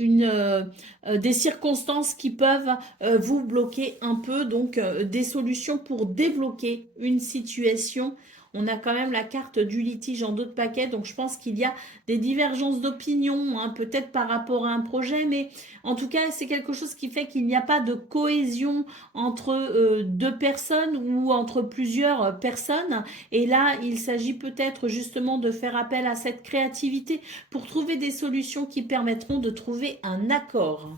des circonstances qui peuvent vous bloquer un peu, donc des solutions pour débloquer une situation. On a quand même la carte du litige en dos de paquet, donc je pense qu'il y a des divergences d'opinion, hein, peut-être par rapport à un projet, mais en tout cas, c'est quelque chose qui fait qu'il n'y a pas de cohésion entre deux personnes ou entre plusieurs personnes. Et là, il s'agit peut-être justement de faire appel à cette créativité pour trouver des solutions qui permettront de trouver un accord.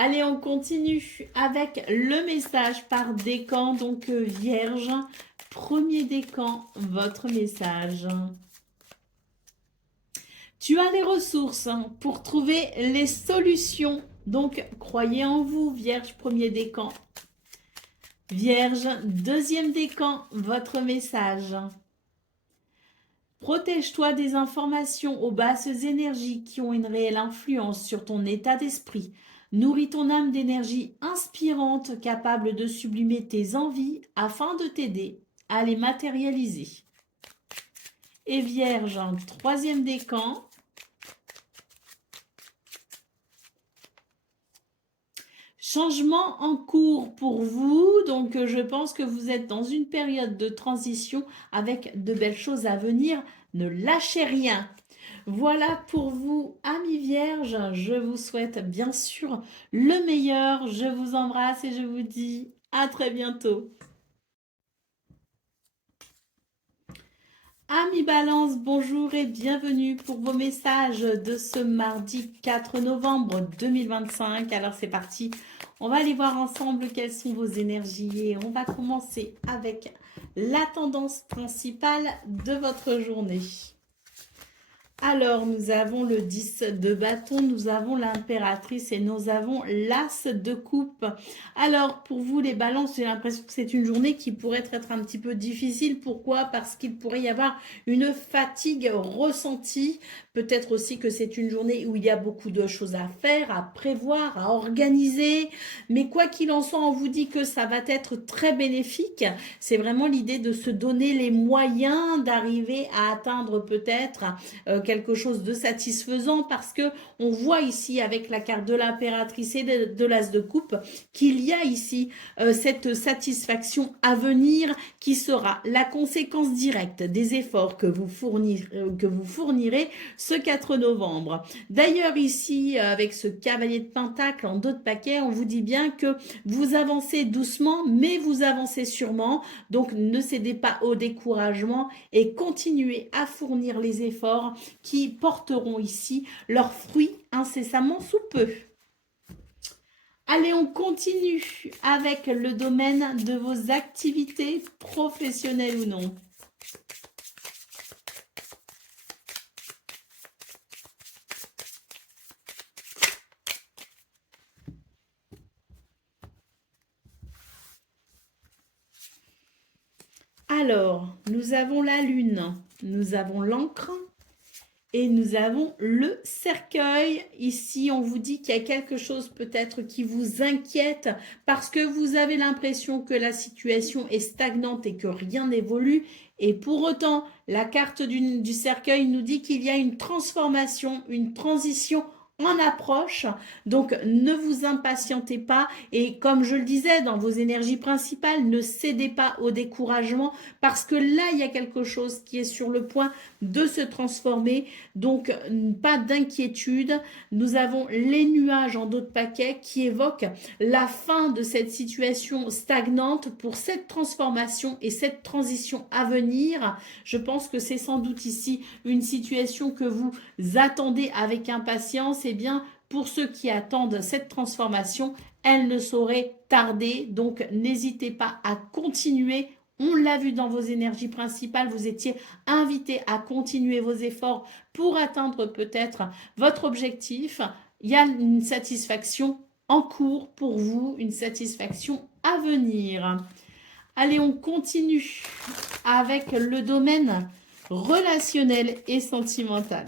Allez, on continue avec le message par décan, donc Vierge. Premier décan, votre message. Tu as les ressources pour trouver les solutions. Donc, croyez en vous, Vierge, premier décan. Vierge, deuxième décan, votre message. Protège-toi des informations aux basses énergies qui ont une réelle influence sur ton état d'esprit. Nourris ton âme d'énergie inspirante capable de sublimer tes envies afin de t'aider à les matérialiser. Et Vierge, troisième décan. Changement en cours pour vous, donc je pense que vous êtes dans une période de transition avec de belles choses à venir. Ne lâchez rien. Voilà pour vous, amis vierges. Je vous souhaite bien sûr le meilleur. Je vous embrasse et je vous dis à très bientôt. Amis Balance, bonjour et bienvenue pour vos messages de ce mardi 4 novembre 2025. Alors c'est parti, on va aller voir ensemble quelles sont vos énergies et on va commencer avec la tendance principale de votre journée. Alors, nous avons le 10 de bâton, nous avons l'impératrice et nous avons l'as de coupe. Alors, pour vous les balances, j'ai l'impression que c'est une journée qui pourrait être un petit peu difficile. Pourquoi? Parce qu'il pourrait y avoir une fatigue ressentie. Peut-être aussi que c'est une journée où il y a beaucoup de choses à faire, à prévoir, à organiser. Mais quoi qu'il en soit, on vous dit que ça va être très bénéfique. C'est vraiment l'idée de se donner les moyens d'arriver à atteindre peut-être quelque chose de satisfaisant parce que on voit ici avec la carte de l'impératrice et de l'as de coupe qu'il y a ici cette satisfaction à venir qui sera la conséquence directe des efforts que vous fournirez ce 4 novembre. D'ailleurs ici avec ce cavalier de pentacle en dos de paquet, on vous dit bien que vous avancez doucement mais vous avancez sûrement, donc ne cédez pas au découragement et continuez à fournir les efforts qui porteront ici leurs fruits incessamment sous peu. Allez, on continue avec le domaine de vos activités professionnelles ou non. Alors, nous avons la lune, nous avons l'encre et nous avons le cercueil. Ici, on vous dit qu'il y a quelque chose peut-être qui vous inquiète parce que vous avez l'impression que la situation est stagnante et que rien n'évolue. Et pour autant, la carte du cercueil nous dit qu'il y a une transformation, une transition en approche. Donc, ne vous impatientez pas. Et comme je le disais, dans vos énergies principales, ne cédez pas au découragement parce que là, il y a quelque chose qui est sur le point de se transformer. Donc, pas d'inquiétude. Nous avons les nuages en dos de paquet qui évoquent la fin de cette situation stagnante pour cette transformation et cette transition à venir. Je pense que c'est sans doute ici une situation que vous attendez avec impatience. Eh bien, pour ceux qui attendent cette transformation, elle ne saurait tarder. Donc, n'hésitez pas à continuer. On l'a vu dans vos énergies principales, vous étiez invité à continuer vos efforts pour atteindre peut-être votre objectif. Il y a une satisfaction en cours pour vous, une satisfaction à venir. Allez, on continue avec le domaine relationnel et sentimental.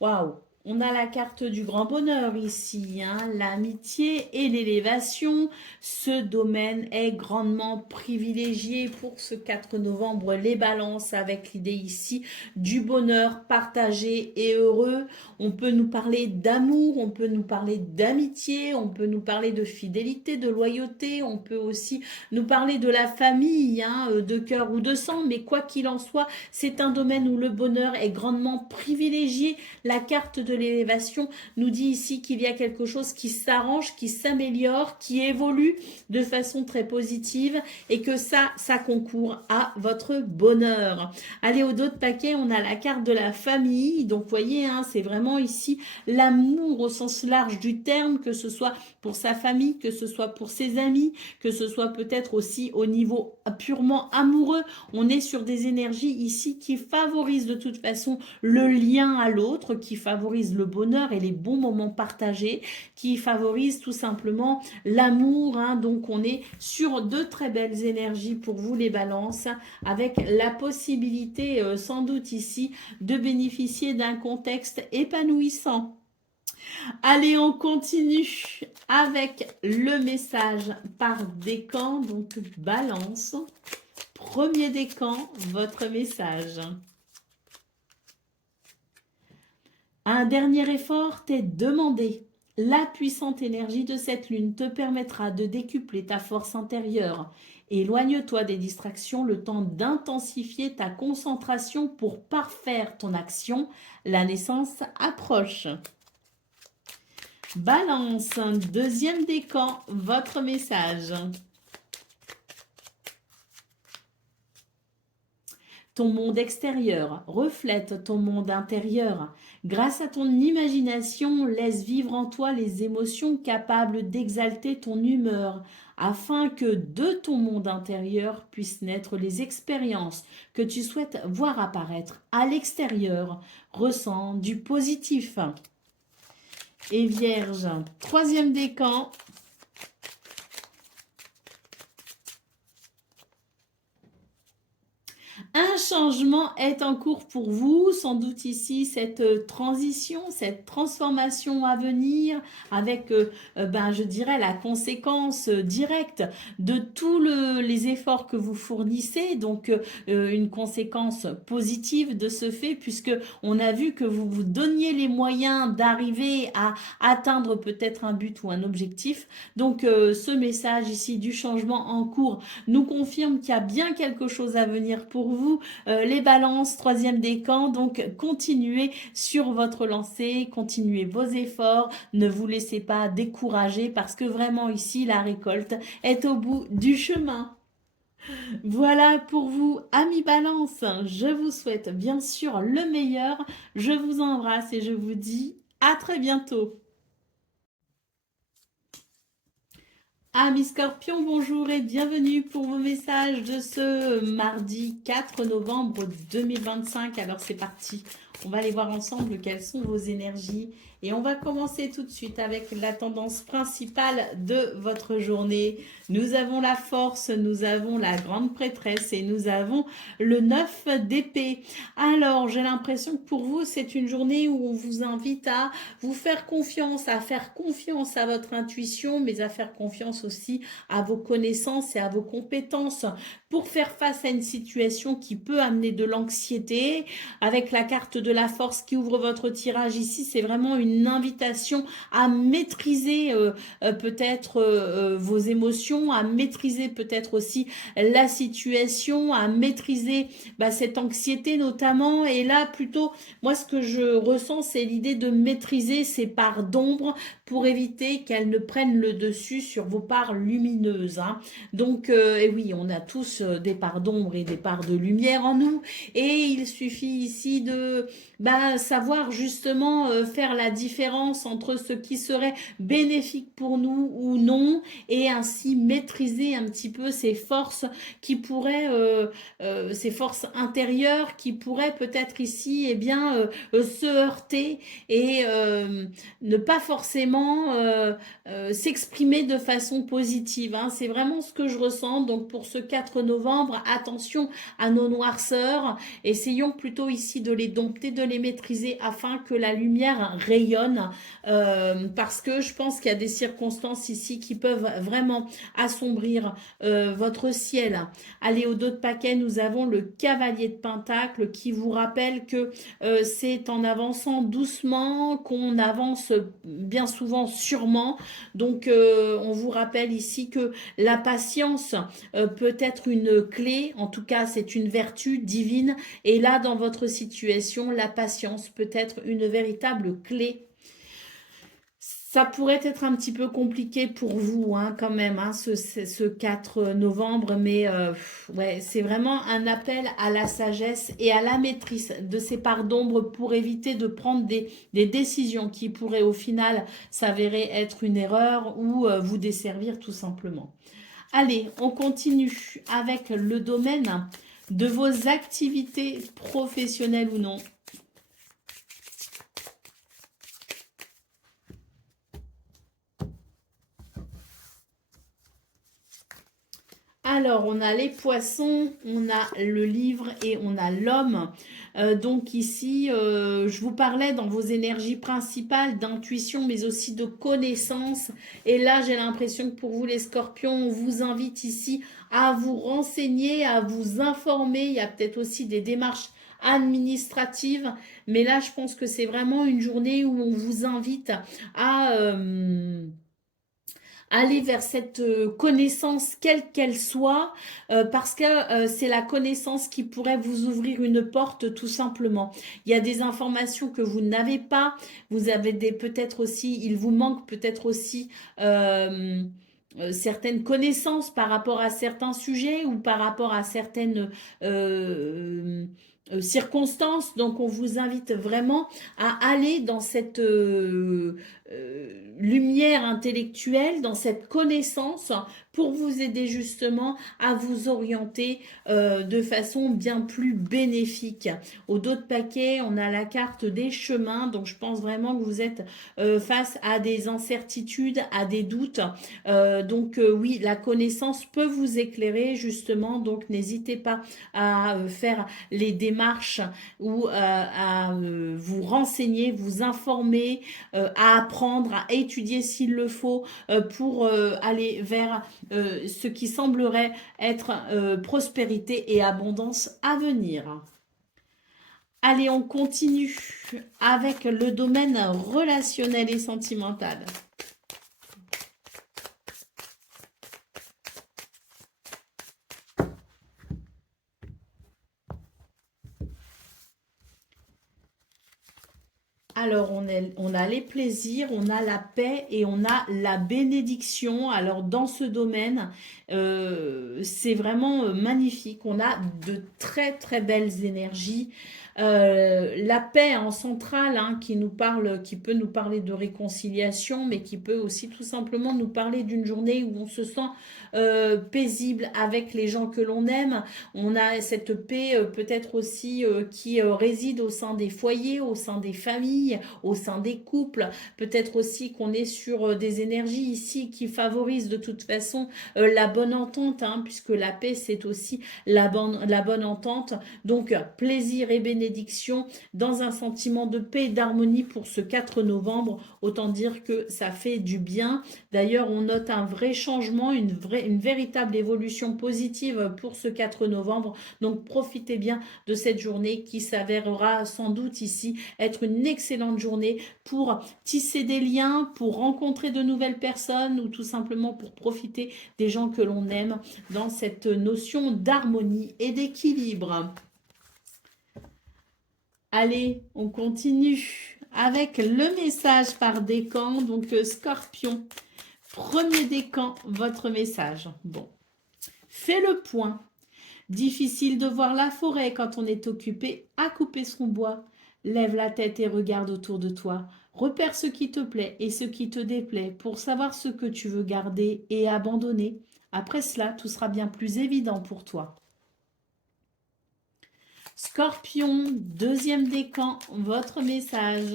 Waouh! On a la carte du grand bonheur ici, hein, l'amitié et l'élévation. Ce domaine est grandement privilégié pour ce 4 novembre. Les balances avec l'idée ici du bonheur partagé et heureux. On peut nous parler d'amour, on peut nous parler d'amitié, on peut nous parler de fidélité, de loyauté. On peut aussi nous parler de la famille, hein, de cœur ou de sang. Mais quoi qu'il en soit, c'est un domaine où le bonheur est grandement privilégié. La carte de l'élévation nous dit ici qu'il y a quelque chose qui s'arrange, qui s'améliore, qui évolue de façon très positive et que ça concourt à votre bonheur. Allez, au dos de paquet, on a la carte de la famille. Donc, vous voyez, hein, c'est vraiment ici l'amour au sens large du terme, que ce soit pour sa famille, que ce soit pour ses amis, que ce soit peut-être aussi au niveau purement amoureux. On est sur des énergies ici qui favorisent de toute façon le lien à l'autre, qui favorisent le bonheur et les bons moments partagés, qui favorisent tout simplement l'amour, hein. Donc on est sur de très belles énergies pour vous les balances, avec la possibilité sans doute ici de bénéficier d'un contexte épanouissant. Allez, on continue avec le message par décan, donc balance. Premier décan, votre message. Un dernier effort t'est demandé. La puissante énergie de cette lune te permettra de décupler ta force intérieure. Éloigne-toi des distractions le temps d'intensifier ta concentration pour parfaire ton action. La naissance approche. Balance, deuxième décan, votre message. Ton monde extérieur reflète ton monde intérieur. Grâce à ton imagination, laisse vivre en toi les émotions capables d'exalter ton humeur, afin que de ton monde intérieur puissent naître les expériences que tu souhaites voir apparaître à l'extérieur. Ressens du positif. Et Vierge, troisième décan. Un changement est en cours pour vous, sans doute ici cette transition, cette transformation à venir avec, je dirais, la conséquence directe de tous les efforts que vous fournissez, donc une conséquence positive de ce fait, puisque on a vu que vous vous donniez les moyens d'arriver à atteindre peut-être un but ou un objectif. Donc ce message ici du changement en cours nous confirme qu'il y a bien quelque chose à venir pour vous. vous, les balances, troisième décan, donc continuez sur votre lancée, continuez vos efforts, ne vous laissez pas décourager parce que vraiment ici, la récolte est au bout du chemin. Voilà pour vous, amis Balance. Je vous souhaite bien sûr le meilleur. Je vous embrasse et je vous dis à très bientôt. Amis Scorpions, bonjour et bienvenue pour vos messages de ce mardi 4 novembre 2025. Alors c'est parti, on va aller voir ensemble quelles sont vos énergies. Et on va commencer tout de suite avec la tendance principale de votre journée. Nous avons la force, nous avons la grande prêtresse et nous avons le 9 d'épée. Alors, j'ai l'impression que pour vous, c'est une journée où on vous invite à vous faire confiance, à faire confiance à votre intuition, mais à faire confiance aussi à vos connaissances et à vos compétences pour faire face à une situation qui peut amener de l'anxiété. Avec la carte de la force qui ouvre votre tirage ici, c'est vraiment une invitation à maîtriser peut-être vos émotions, à maîtriser peut-être aussi la situation, à maîtriser cette anxiété notamment. Et là, plutôt, moi, ce que je ressens, c'est l'idée de maîtriser ces parts d'ombre pour éviter qu'elles ne prennent le dessus sur vos parts lumineuses. Hein. Donc, et oui, on a tous des parts d'ombre et des parts de lumière en nous. Et il suffit ici de savoir justement faire la différence entre ce qui serait bénéfique pour nous ou non, et ainsi maîtriser un petit peu ces forces qui pourraient, ces forces intérieures qui pourraient peut-être ici se heurter et ne pas forcément s'exprimer de façon positive. Hein. C'est vraiment ce que je ressens. Donc pour ce 4 novembre, attention à nos noirceurs. Essayons plutôt ici de les dompter, de les maîtriser afin que la lumière rayonne parce que je pense qu'il y a des circonstances ici qui peuvent vraiment assombrir votre ciel. Allez, au dos de paquet, nous avons le cavalier de Pentacle qui vous rappelle que c'est en avançant doucement qu'on avance bien souvent sûrement. Donc, on vous rappelle ici que la patience peut être une clé. En tout cas, c'est une vertu divine. Et là, dans votre situation, la patience peut être une véritable clé. Ça pourrait être un petit peu compliqué pour vous hein, quand même, hein, ce 4 novembre, mais ouais, c'est vraiment un appel à la sagesse et à la maîtrise de ces parts d'ombre pour éviter de prendre des décisions qui pourraient au final s'avérer être une erreur ou vous desservir tout simplement. Allez, on continue avec le domaine de vos activités professionnelles ou non. Alors, on a les poissons, on a le livre et on a l'homme. Donc ici, je vous parlais dans vos énergies principales d'intuition, mais aussi de connaissance. Et là, j'ai l'impression que pour vous, les scorpions, on vous invite ici à vous renseigner, à vous informer. Il y a peut-être aussi des démarches administratives. Mais là, je pense que c'est vraiment une journée où on vous invite à aller vers cette connaissance, quelle qu'elle soit, parce que c'est la connaissance qui pourrait vous ouvrir une porte tout simplement. Il y a des informations que vous n'avez pas, vous avez des peut-être aussi, il vous manque peut-être aussi certaines connaissances par rapport à certains sujets ou par rapport à certaines circonstances. Donc on vous invite vraiment à aller dans cette lumière intellectuelle, dans cette connaissance pour vous aider justement à vous orienter de façon bien plus bénéfique. Au dos de paquet, on a la carte des chemins, donc je pense vraiment que vous êtes face à des incertitudes, à des doutes. Oui, la connaissance peut vous éclairer justement, donc n'hésitez pas à faire les démarches ou à vous renseigner, vous informer, à apprendre, à étudier s'il le faut pour aller vers ce qui semblerait être prospérité et abondance à venir. Allez, on continue avec le domaine relationnel et sentimental. Alors, on a les plaisirs, on a la paix et on a la bénédiction. Alors, dans ce domaine, c'est vraiment magnifique. On a de très, très belles énergies. La paix en centrale, hein, qui nous parle, qui peut nous parler de réconciliation, mais qui peut aussi tout simplement nous parler d'une journée où on se sent paisible avec les gens que l'on aime. On a cette paix peut-être aussi qui réside au sein des foyers, au sein des familles, au sein des couples. Peut-être aussi qu'on est sur des énergies ici qui favorisent de toute façon la bonne entente, hein, puisque la paix c'est aussi la bonne entente. Donc plaisir et bénédiction dans un sentiment de paix et d'harmonie pour ce 4 novembre. Autant dire que ça fait du bien. D'ailleurs, on note un vrai changement, une véritable évolution positive pour ce 4 novembre. Donc profitez bien de cette journée qui s'avérera sans doute ici être une excellente journée pour tisser des liens, pour rencontrer de nouvelles personnes ou tout simplement pour profiter des gens que l'on aime dans cette notion d'harmonie et d'équilibre. Allez, on continue avec le message par décan. Donc Scorpion, premier décan, votre message. Bon, fais le point. Difficile de voir la forêt quand on est occupé à couper son bois. Lève la tête et regarde autour de toi. Repère ce qui te plaît et ce qui te déplaît pour savoir ce que tu veux garder et abandonner. Après cela, tout sera bien plus évident pour toi. Scorpion, deuxième décan, votre message.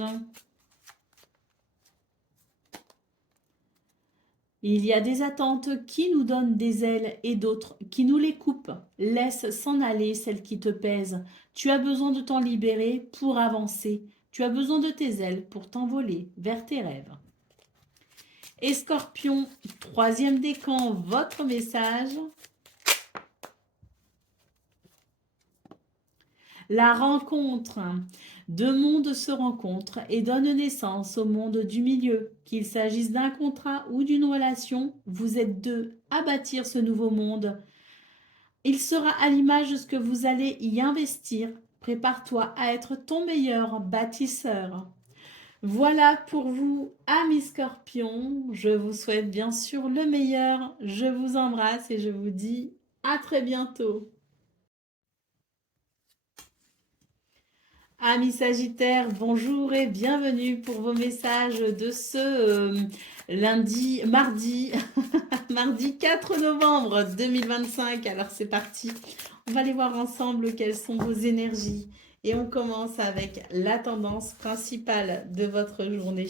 Il y a des attentes qui nous donnent des ailes et d'autres qui nous les coupent. Laisse s'en aller celles qui te pèsent. Tu as besoin de t'en libérer pour avancer. Tu as besoin de tes ailes pour t'envoler vers tes rêves. Et Scorpion, troisième décan, votre message. La rencontre. Deux mondes se rencontrent et donnent naissance au monde du milieu. Qu'il s'agisse d'un contrat ou d'une relation, vous êtes deux à bâtir ce nouveau monde. Il sera à l'image de ce que vous allez y investir. Prépare-toi à être ton meilleur bâtisseur. Voilà pour vous, amis Scorpions. Je vous souhaite bien sûr le meilleur. Je vous embrasse et je vous dis à très bientôt. Amis Sagittaires, bonjour et bienvenue pour vos messages de ce mardi 4 novembre 2025. Alors c'est parti, on va aller voir ensemble quelles sont vos énergies. Et on commence avec la tendance principale de votre journée.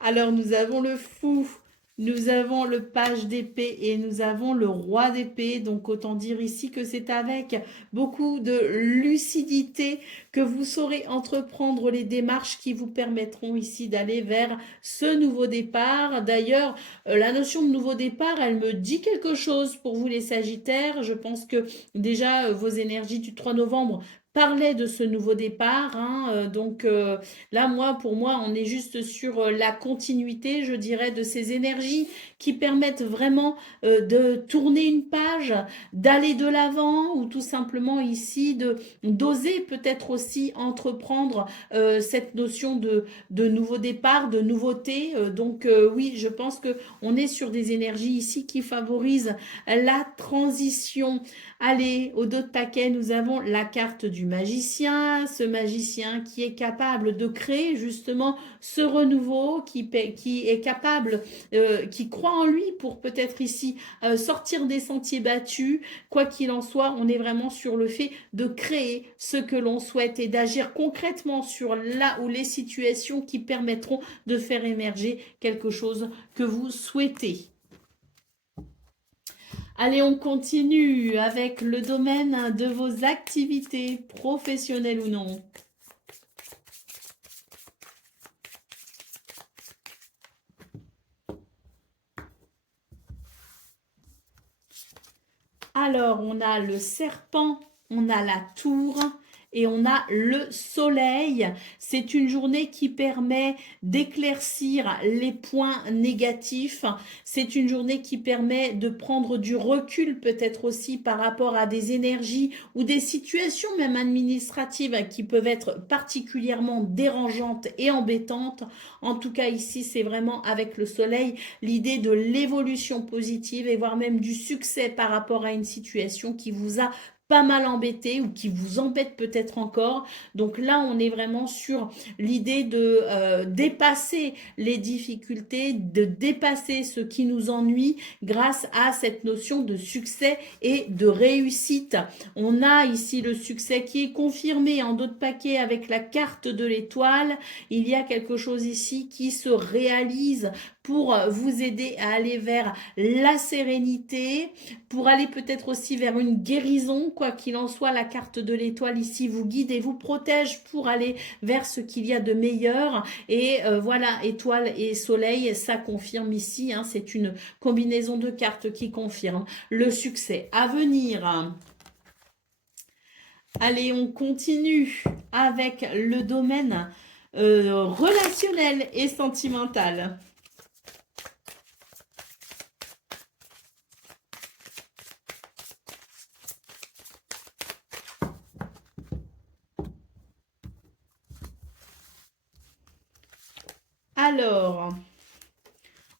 Alors nous avons le fou, nous avons le page d'épée et nous avons le roi d'épée. Donc autant dire ici que c'est avec beaucoup de lucidité que vous saurez entreprendre les démarches qui vous permettront ici d'aller vers ce nouveau départ. D'ailleurs, la notion de nouveau départ, elle me dit quelque chose pour vous les Sagittaires. Je pense que déjà vos énergies du 3 novembre parlaient de ce nouveau départ. Hein. Donc là, pour moi, on est juste sur la continuité, je dirais, de ces énergies qui permettent vraiment de tourner une page, d'aller de l'avant ou tout simplement ici d'oser peut-être aussi entreprendre cette notion de nouveau départ, de nouveauté. Donc oui, je pense que on est sur des énergies ici qui favorisent la transition. Allez, au dos de taquet, nous avons la carte du magicien, ce magicien qui est capable de créer justement ce renouveau, qui est capable, qui croit en lui pour peut-être ici sortir des sentiers battus. Quoi qu'il en soit, on est vraiment sur le fait de créer ce que l'on souhaite et d'agir concrètement sur là où les situations qui permettront de faire émerger quelque chose que vous souhaitez. Allez, on continue avec le domaine de vos activités professionnelles ou non. Alors, on a le serpent, on a la tour et on a le soleil. C'est une journée qui permet d'éclaircir les points négatifs. C'est une journée qui permet de prendre du recul peut-être aussi par rapport à des énergies ou des situations même administratives qui peuvent être particulièrement dérangeantes et embêtantes. En tout cas ici, c'est vraiment avec le soleil l'idée de l'évolution positive et voire même du succès par rapport à une situation qui vous a pas mal embêté ou qui vous embête peut-être encore. Donc là, on est vraiment sur l'idée de dépasser les difficultés, de dépasser ce qui nous ennuie grâce à cette notion de succès et de réussite. On a ici le succès qui est confirmé en d'autres paquets avec la carte de l'étoile. Il y a quelque chose ici qui se réalise pour vous aider à aller vers la sérénité, pour aller peut-être aussi vers une guérison, quoi qu'il en soit. La carte de l'étoile ici vous guide et vous protège pour aller vers ce qu'il y a de meilleur. Et voilà, étoile et soleil, ça confirme ici, hein, c'est une combinaison de cartes qui confirme le succès à venir. Allez, on continue avec le domaine relationnel et sentimental. Alors,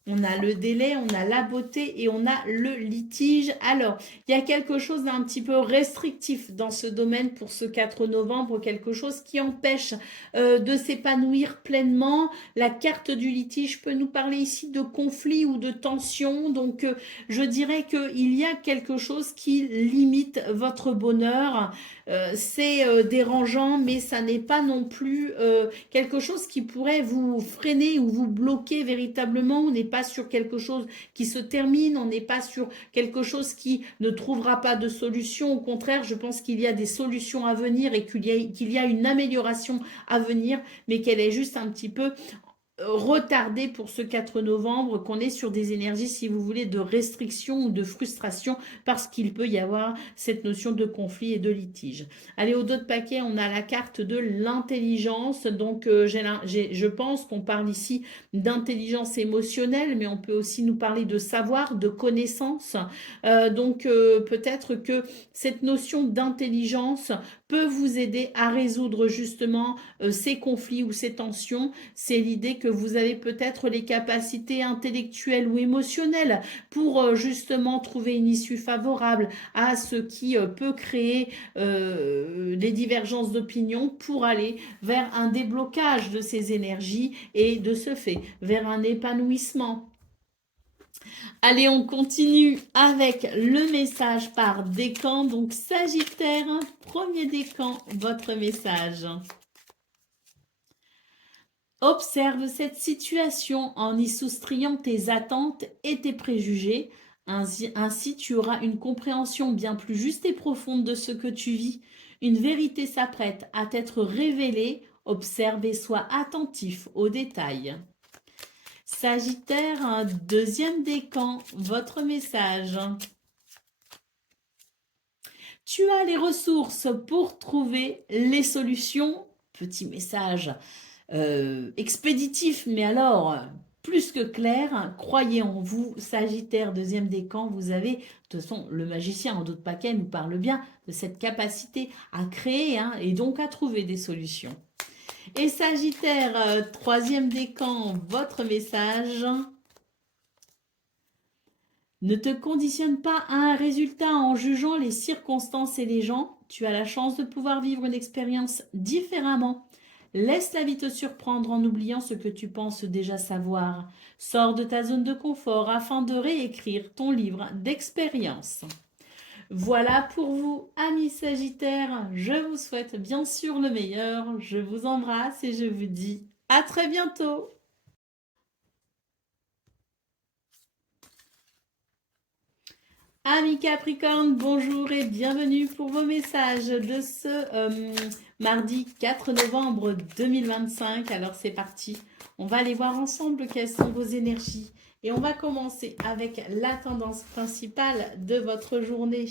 on a le délai, on a la beauté et on a le litige. Alors, il y a quelque chose d'un petit peu restrictif dans ce domaine pour ce 4 novembre, quelque chose qui empêche de s'épanouir pleinement. La carte du litige peut nous parler ici de conflit ou de tension. Donc, je dirais qu'il y a quelque chose qui limite votre bonheur. C'est dérangeant, mais ça n'est pas non plus quelque chose qui pourrait vous freiner ou vous bloquer véritablement. On n'est pas sur quelque chose qui se termine, on n'est pas sur quelque chose qui ne trouvera pas de solution. Au contraire, je pense qu'il y a des solutions à venir et qu'il y a une amélioration à venir, mais qu'elle est juste un petit peu retardé pour ce 4 novembre, qu'on est sur des énergies, si vous voulez, de restriction ou de frustration, parce qu'il peut y avoir cette notion de conflit et de litige. Allez, au dos de paquet, on a la carte de l'intelligence. Donc, je pense qu'on parle ici d'intelligence émotionnelle, mais on peut aussi nous parler de savoir, de connaissance. Donc, peut-être que cette notion d'intelligence peut vous aider à résoudre justement ces conflits ou ces tensions. C'est l'idée que vous avez peut-être les capacités intellectuelles ou émotionnelles pour justement trouver une issue favorable à ce qui peut créer des divergences d'opinion pour aller vers un déblocage de ces énergies et de ce fait vers un épanouissement. Allez, on continue avec le message par décan. Donc, Sagittaire, premier décan, votre message. Observe cette situation en y soustrayant tes attentes et tes préjugés. Ainsi, tu auras une compréhension bien plus juste et profonde de ce que tu vis. Une vérité s'apprête à t'être révélée. Observe et sois attentif aux détails. Sagittaire, deuxième décan, votre message. Tu as les ressources pour trouver les solutions. Petit message expéditif, mais alors plus que clair. Croyez en vous, Sagittaire, deuxième décan. Vous avez, de toute façon, le magicien en d'autres paquets nous parle bien de cette capacité à créer et donc à trouver des solutions. Et Sagittaire, troisième décan, votre message. Ne te conditionne pas à un résultat en jugeant les circonstances et les gens. Tu as la chance de pouvoir vivre une expérience différemment. Laisse la vie te surprendre en oubliant ce que tu penses déjà savoir. Sors de ta zone de confort afin de réécrire ton livre d'expérience. Voilà pour vous, amis Sagittaires. Je vous souhaite bien sûr le meilleur. Je vous embrasse et je vous dis à très bientôt. Amis Capricorne, bonjour et bienvenue pour vos messages de ce mardi 4 novembre 2025. Alors c'est parti, on va aller voir ensemble quelles sont vos énergies. Et on va commencer avec la tendance principale de votre journée.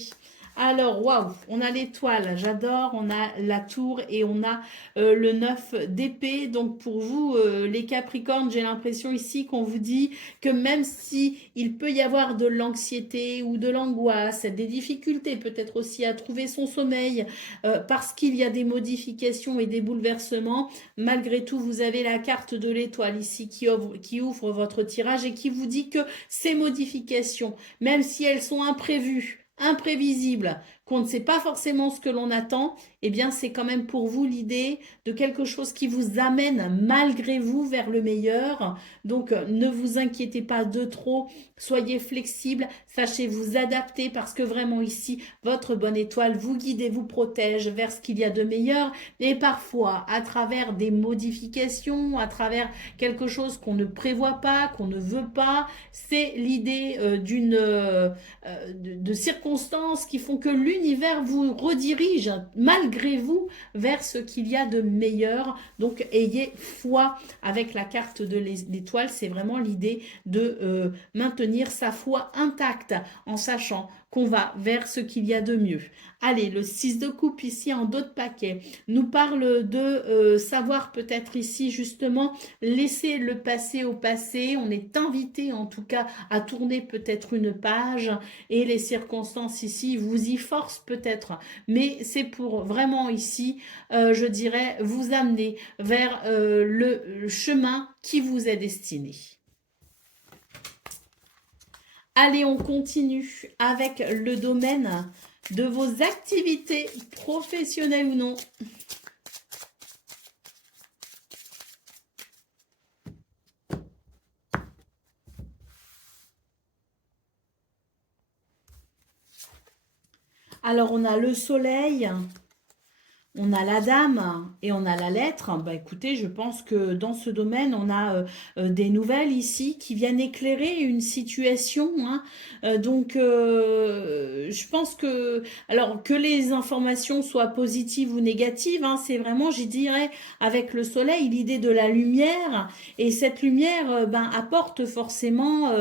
Alors, waouh, on a l'étoile, j'adore, on a la tour et on a le 9 d'épée. Donc pour vous, les Capricornes, j'ai l'impression ici qu'on vous dit que même si il peut y avoir de l'anxiété ou de l'angoisse, des difficultés peut-être aussi à trouver son sommeil, parce qu'il y a des modifications et des bouleversements, malgré tout, vous avez la carte de l'étoile ici qui ouvre votre tirage et qui vous dit que ces modifications, même si elles sont imprévues, imprévisible, qu'on ne sait pas forcément ce que l'on attend, eh bien c'est quand même pour vous l'idée de quelque chose qui vous amène malgré vous vers le meilleur. Donc ne vous inquiétez pas de trop, soyez flexible, sachez vous adapter parce que vraiment ici, votre bonne étoile vous guide et vous protège vers ce qu'il y a de meilleur. Et parfois, à travers des modifications, à travers quelque chose qu'on ne prévoit pas, qu'on ne veut pas, c'est l'idée de circonstances qui font que l'univers vous redirige malgré vous vers ce qu'il y a de meilleur. Donc ayez foi avec la carte de l'étoile, c'est vraiment l'idée de maintenir sa foi intacte en sachant qu'on va vers ce qu'il y a de mieux. Allez, le 6 de coupe ici en dos de paquet nous parle de savoir peut-être ici justement laisser le passé au passé. On est invité en tout cas à tourner peut-être une page et les circonstances ici vous y forcent peut-être. Mais c'est pour vraiment ici, je dirais, vous amener vers le chemin qui vous est destiné. Allez, on continue avec le domaine de vos activités professionnelles ou non. Alors, on a le soleil, on a la dame et on a la lettre. Bah, écoutez, je pense que dans ce domaine, on a des nouvelles ici qui viennent éclairer une situation. Hein. Donc, je pense que, alors que les informations soient positives ou négatives, hein, c'est vraiment, je dirais, avec le soleil, l'idée de la lumière. Et cette lumière, ben, apporte forcément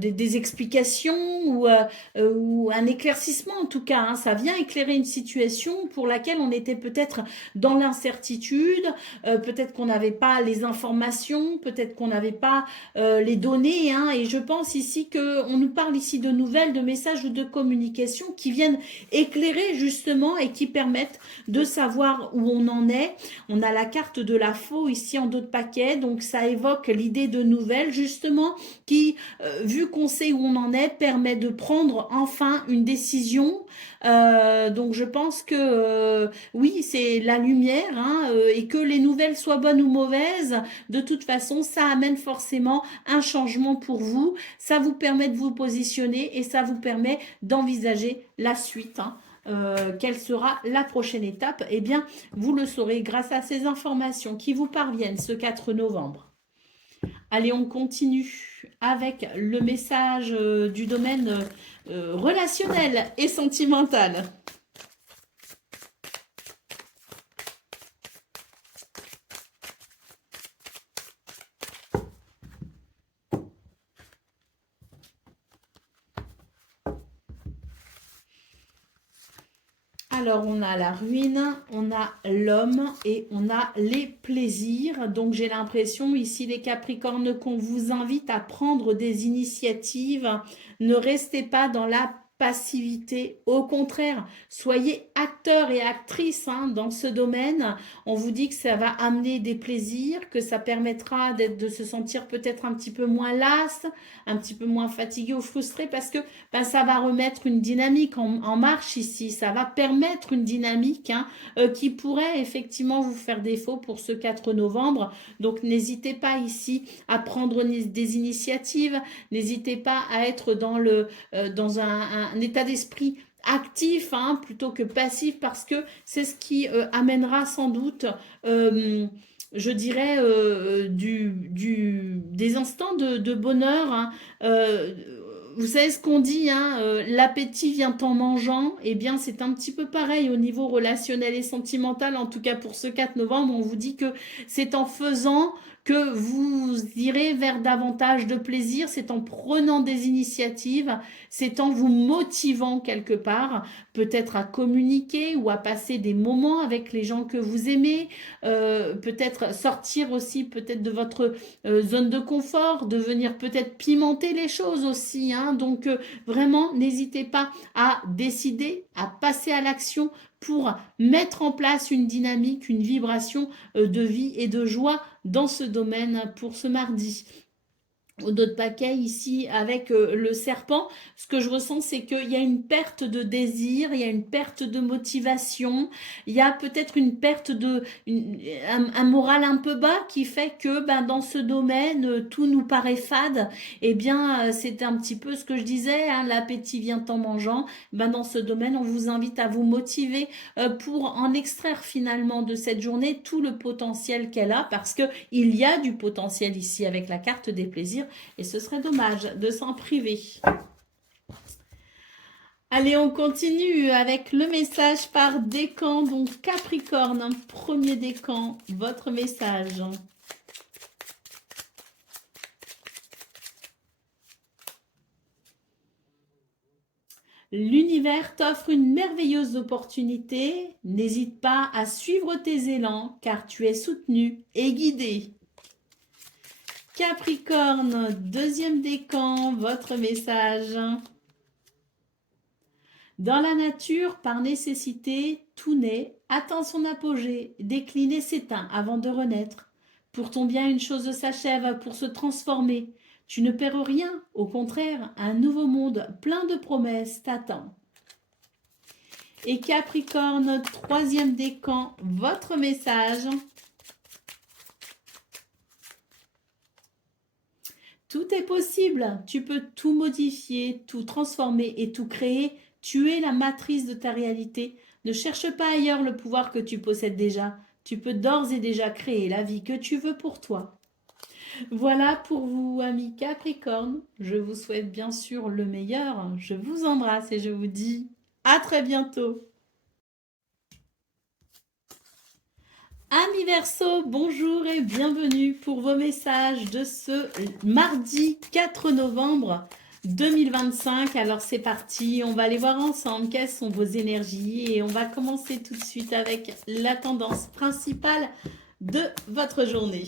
des explications ou un éclaircissement en tout cas. Hein. Ça vient éclairer une situation pour laquelle on était peut-être dans l'incertitude, peut-être qu'on n'avait pas les informations, peut-être qu'on n'avait pas les données. Hein. Et je pense ici qu'on nous parle ici de nouvelles, de messages ou de communication qui viennent éclairer justement et qui permettent de savoir où on en est. On a la carte de la faux ici en dos de paquet, donc ça évoque l'idée de nouvelles justement qui, vu qu'on sait où on en est, permet de prendre enfin une décision. Donc je pense que oui, c'est la lumière hein, et que les nouvelles soient bonnes ou mauvaises, de toute façon, ça amène forcément un changement pour vous. Ça vous permet de vous positionner et ça vous permet d'envisager la suite. Hein. Quelle sera la prochaine étape? Eh bien, vous le saurez grâce à ces informations qui vous parviennent ce 4 novembre. Allez, on continue avec le message du domaine relationnel et sentimental. Alors, on a la ruine, on a l'homme et on a les plaisirs. Donc, j'ai l'impression ici, les Capricornes, qu'on vous invite à prendre des initiatives. Ne restez pas dans la passivité. Au contraire, soyez acteurs et actrices hein, dans ce domaine. On vous dit que ça va amener des plaisirs, que ça permettra de se sentir peut-être un petit peu moins las, un petit peu moins fatigué ou frustré parce que ben, ça va remettre une dynamique en marche ici. Ça va permettre une dynamique hein, qui pourrait effectivement vous faire défaut pour ce 4 novembre. Donc, n'hésitez pas ici à prendre des initiatives. N'hésitez pas à être dans un état d'esprit actif hein, plutôt que passif parce que c'est ce qui amènera sans doute je dirais des instants de bonheur hein, vous savez ce qu'on dit, hein, l'appétit vient en mangeant. Eh bien, c'est un petit peu pareil au niveau relationnel et sentimental. En tout cas, pour ce 4 novembre, on vous dit que c'est en faisant que vous irez vers davantage de plaisir. C'est en prenant des initiatives, c'est en vous motivant quelque part, peut-être à communiquer ou à passer des moments avec les gens que vous aimez, peut-être sortir aussi peut-être de votre zone de confort, de venir peut-être pimenter les choses aussi, hein. Donc vraiment, n'hésitez pas à décider, à passer à l'action pour mettre en place une dynamique, une vibration de vie et de joie dans ce domaine pour ce mardi. D'autres paquets ici avec le serpent, ce que je ressens, c'est qu'il y a une perte de désir, il y a une perte de motivation, il y a peut-être une perte un moral un peu bas qui fait que ben, dans ce domaine, tout nous paraît fade. Eh bien, c'est un petit peu ce que je disais, hein, l'appétit vient en mangeant. Ben, dans ce domaine, on vous invite à vous motiver pour en extraire finalement de cette journée tout le potentiel qu'elle a, parce que il y a du potentiel ici avec la carte des plaisirs. Et ce serait dommage de s'en priver. Allez, on continue avec le message par décan. Donc, Capricorne, premier décan, votre message. L'univers t'offre une merveilleuse opportunité. N'hésite pas à suivre tes élans car tu es soutenu et guidé. Capricorne, deuxième décan, votre message. Dans la nature, par nécessité, tout naît, atteint son apogée, décline et s'éteint avant de renaître. Pour ton bien, une chose s'achève pour se transformer. Tu ne perds rien, au contraire, un nouveau monde plein de promesses t'attend. Et Capricorne, troisième décan, votre message. Tout est possible, tu peux tout modifier, tout transformer et tout créer. Tu es la matrice de ta réalité. Ne cherche pas ailleurs le pouvoir que tu possèdes déjà. Tu peux d'ores et déjà créer la vie que tu veux pour toi. Voilà pour vous, amis Capricorne. Je vous souhaite bien sûr le meilleur. Je vous embrasse et je vous dis à très bientôt. Amis Verseau, bonjour et bienvenue pour vos messages de ce mardi 4 novembre 2025. Alors c'est parti, on va aller voir ensemble quelles sont vos énergies et on va commencer tout de suite avec la tendance principale de votre journée.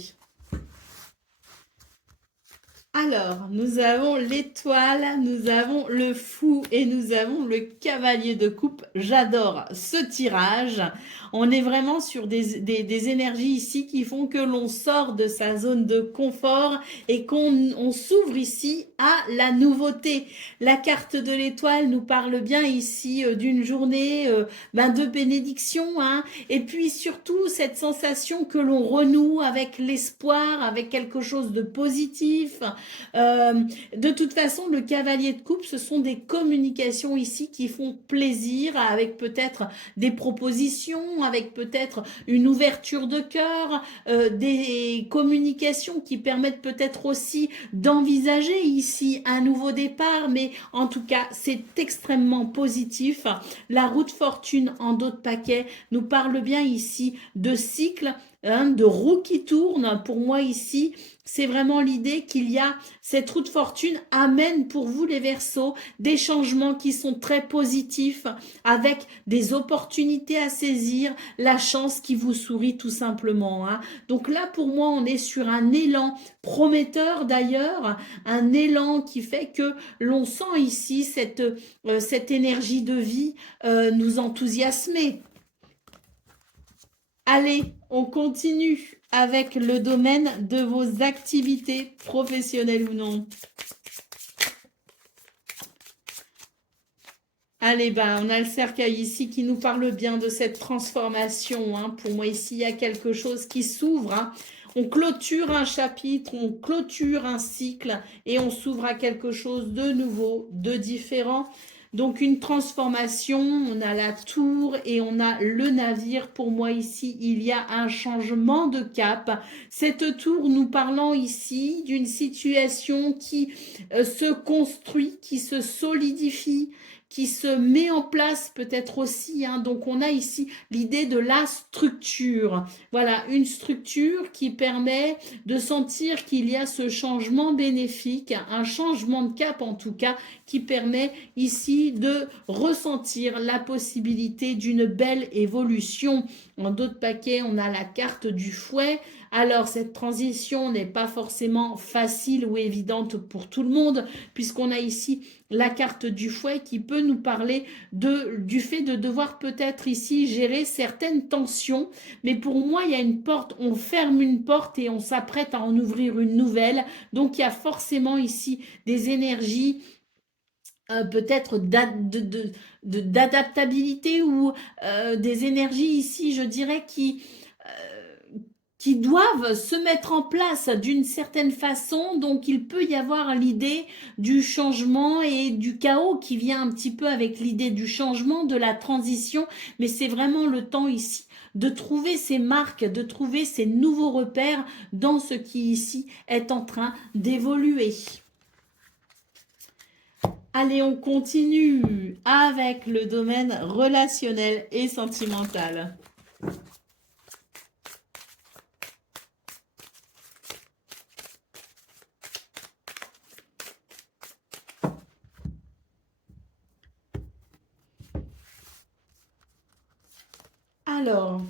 Alors, nous avons l'étoile, nous avons le fou et nous avons le cavalier de coupe. J'adore ce tirage. On est vraiment sur des énergies ici qui font que l'on sort de sa zone de confort et qu'on s'ouvre ici à la nouveauté. La carte de l'étoile nous parle bien ici d'une journée de bénédiction, hein, et puis surtout cette sensation que l'on renoue avec l'espoir, avec quelque chose de positif. De toute façon, le cavalier de coupe, ce sont des communications ici qui font plaisir, avec peut-être des propositions, avec peut-être une ouverture de cœur, des communications qui permettent peut-être aussi d'envisager ici un nouveau départ, mais en tout cas, c'est extrêmement positif. La roue de fortune en dos de paquet nous parle bien ici de cycle, hein, de roue qui tourne. Pour moi ici, c'est vraiment l'idée qu'il y a cette roue de fortune amène pour vous les Verseaux des changements qui sont très positifs avec des opportunités à saisir, la chance qui vous sourit tout simplement, hein. Donc là pour moi on est sur un élan prometteur d'ailleurs, un élan qui fait que l'on sent ici cette énergie de vie nous enthousiasmer. Allez, on continue avec le domaine de vos activités professionnelles ou non. Allez, on a le cercueil ici qui nous parle bien de cette transformation, hein. Pour moi, ici, il y a quelque chose qui s'ouvre, hein. On clôture un chapitre, on clôture un cycle et on s'ouvre à quelque chose de nouveau, de différent. Donc une transformation, on a la tour et on a le navire. Pour moi ici, il y a un changement de cap. Cette tour nous parlant ici d'une situation qui se construit, qui se solidifie, qui se met en place peut-être aussi, hein. Donc on a ici l'idée de la structure. Voilà, une structure qui permet de sentir qu'il y a ce changement bénéfique, un changement de cap en tout cas, qui permet ici de ressentir la possibilité d'une belle évolution. En d'autres paquets, on a la carte du fouet. Alors, cette transition n'est pas forcément facile ou évidente pour tout le monde, puisqu'on a ici la carte du fouet qui peut nous parler du fait de devoir peut-être ici gérer certaines tensions. Mais pour moi, il y a une porte, on ferme une porte et on s'apprête à en ouvrir une nouvelle. Donc, il y a forcément ici des énergies peut-être d'adaptabilité ou des énergies ici, je dirais, qui doivent se mettre en place d'une certaine façon. Donc, il peut y avoir l'idée du changement et du chaos qui vient un petit peu avec l'idée du changement, de la transition. Mais c'est vraiment le temps ici de trouver ces marques, de trouver ces nouveaux repères dans ce qui ici est en train d'évoluer. Allez, on continue avec le domaine relationnel et sentimental. Alors,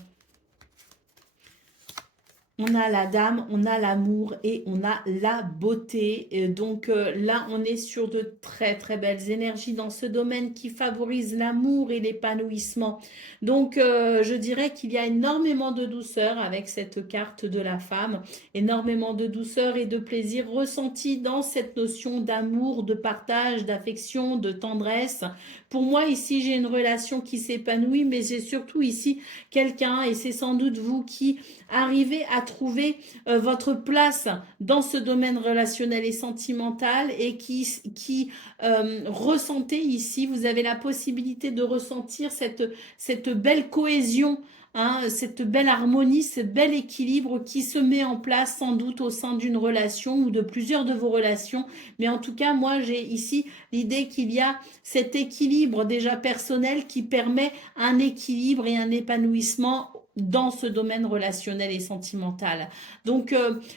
on a la dame, on a l'amour et on a la beauté. Et donc là, on est sur de très très belles énergies dans ce domaine qui favorise l'amour et l'épanouissement. Donc je dirais qu'il y a énormément de douceur avec cette carte de la femme, énormément de douceur et de plaisir ressenti dans cette notion d'amour, de partage, d'affection, de tendresse. Pour moi, ici, j'ai une relation qui s'épanouit, mais j'ai surtout ici quelqu'un, et c'est sans doute vous qui arrivez à trouver votre place dans ce domaine relationnel et sentimental et qui ressentez ici, vous avez la possibilité de ressentir cette belle cohésion, hein, cette belle harmonie, ce bel équilibre qui se met en place sans doute au sein d'une relation ou de plusieurs de vos relations. Mais en tout cas, moi, j'ai ici l'idée qu'il y a cet équilibre déjà personnel qui permet un équilibre et un épanouissement dans ce domaine relationnel et sentimental. Donc,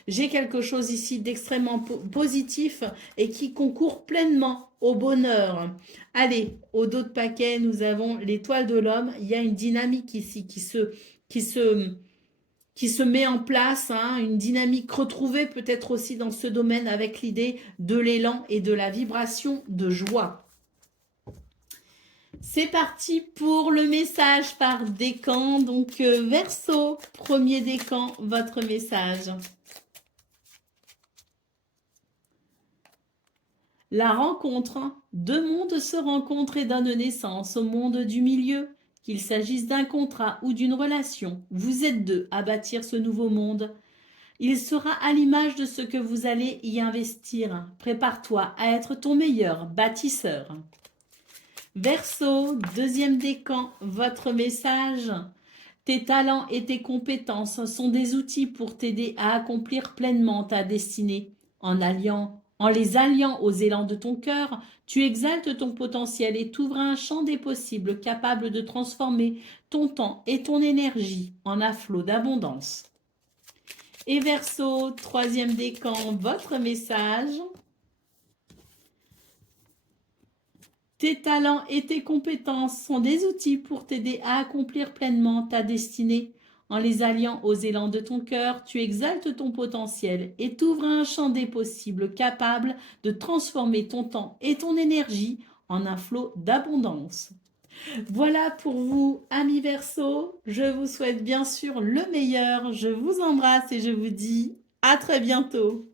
j'ai quelque chose ici d'extrêmement positif et qui concourt pleinement au bonheur. Allez, au dos de paquet, nous avons l'étoile de l'homme. Il y a une dynamique ici qui se met en place, hein, une dynamique retrouvée peut-être aussi dans ce domaine avec l'idée de l'élan et de la vibration de joie. C'est parti pour le message par décan. Donc, Verseau, premier décan, votre message. La rencontre. Deux mondes se rencontrent et donnent naissance au monde du milieu. Qu'il s'agisse d'un contrat ou d'une relation, vous êtes deux à bâtir ce nouveau monde. Il sera à l'image de ce que vous allez y investir. Prépare-toi à être ton meilleur bâtisseur. Verseau, deuxième décan, votre message. Tes talents et tes compétences sont des outils pour t'aider à accomplir pleinement ta destinée. En les alliant aux élans de ton cœur, tu exaltes ton potentiel et t'ouvres un champ des possibles capable de transformer ton temps et ton énergie en un flot d'abondance. Et Verseau, troisième décan, votre message. Tes talents et tes compétences sont des outils pour t'aider à accomplir pleinement ta destinée. En les alliant aux élans de ton cœur, tu exaltes ton potentiel et t'ouvres un champ des possibles capable de transformer ton temps et ton énergie en un flot d'abondance. Voilà pour vous, amis Verseau. Je vous souhaite bien sûr le meilleur. Je vous embrasse et je vous dis à très bientôt.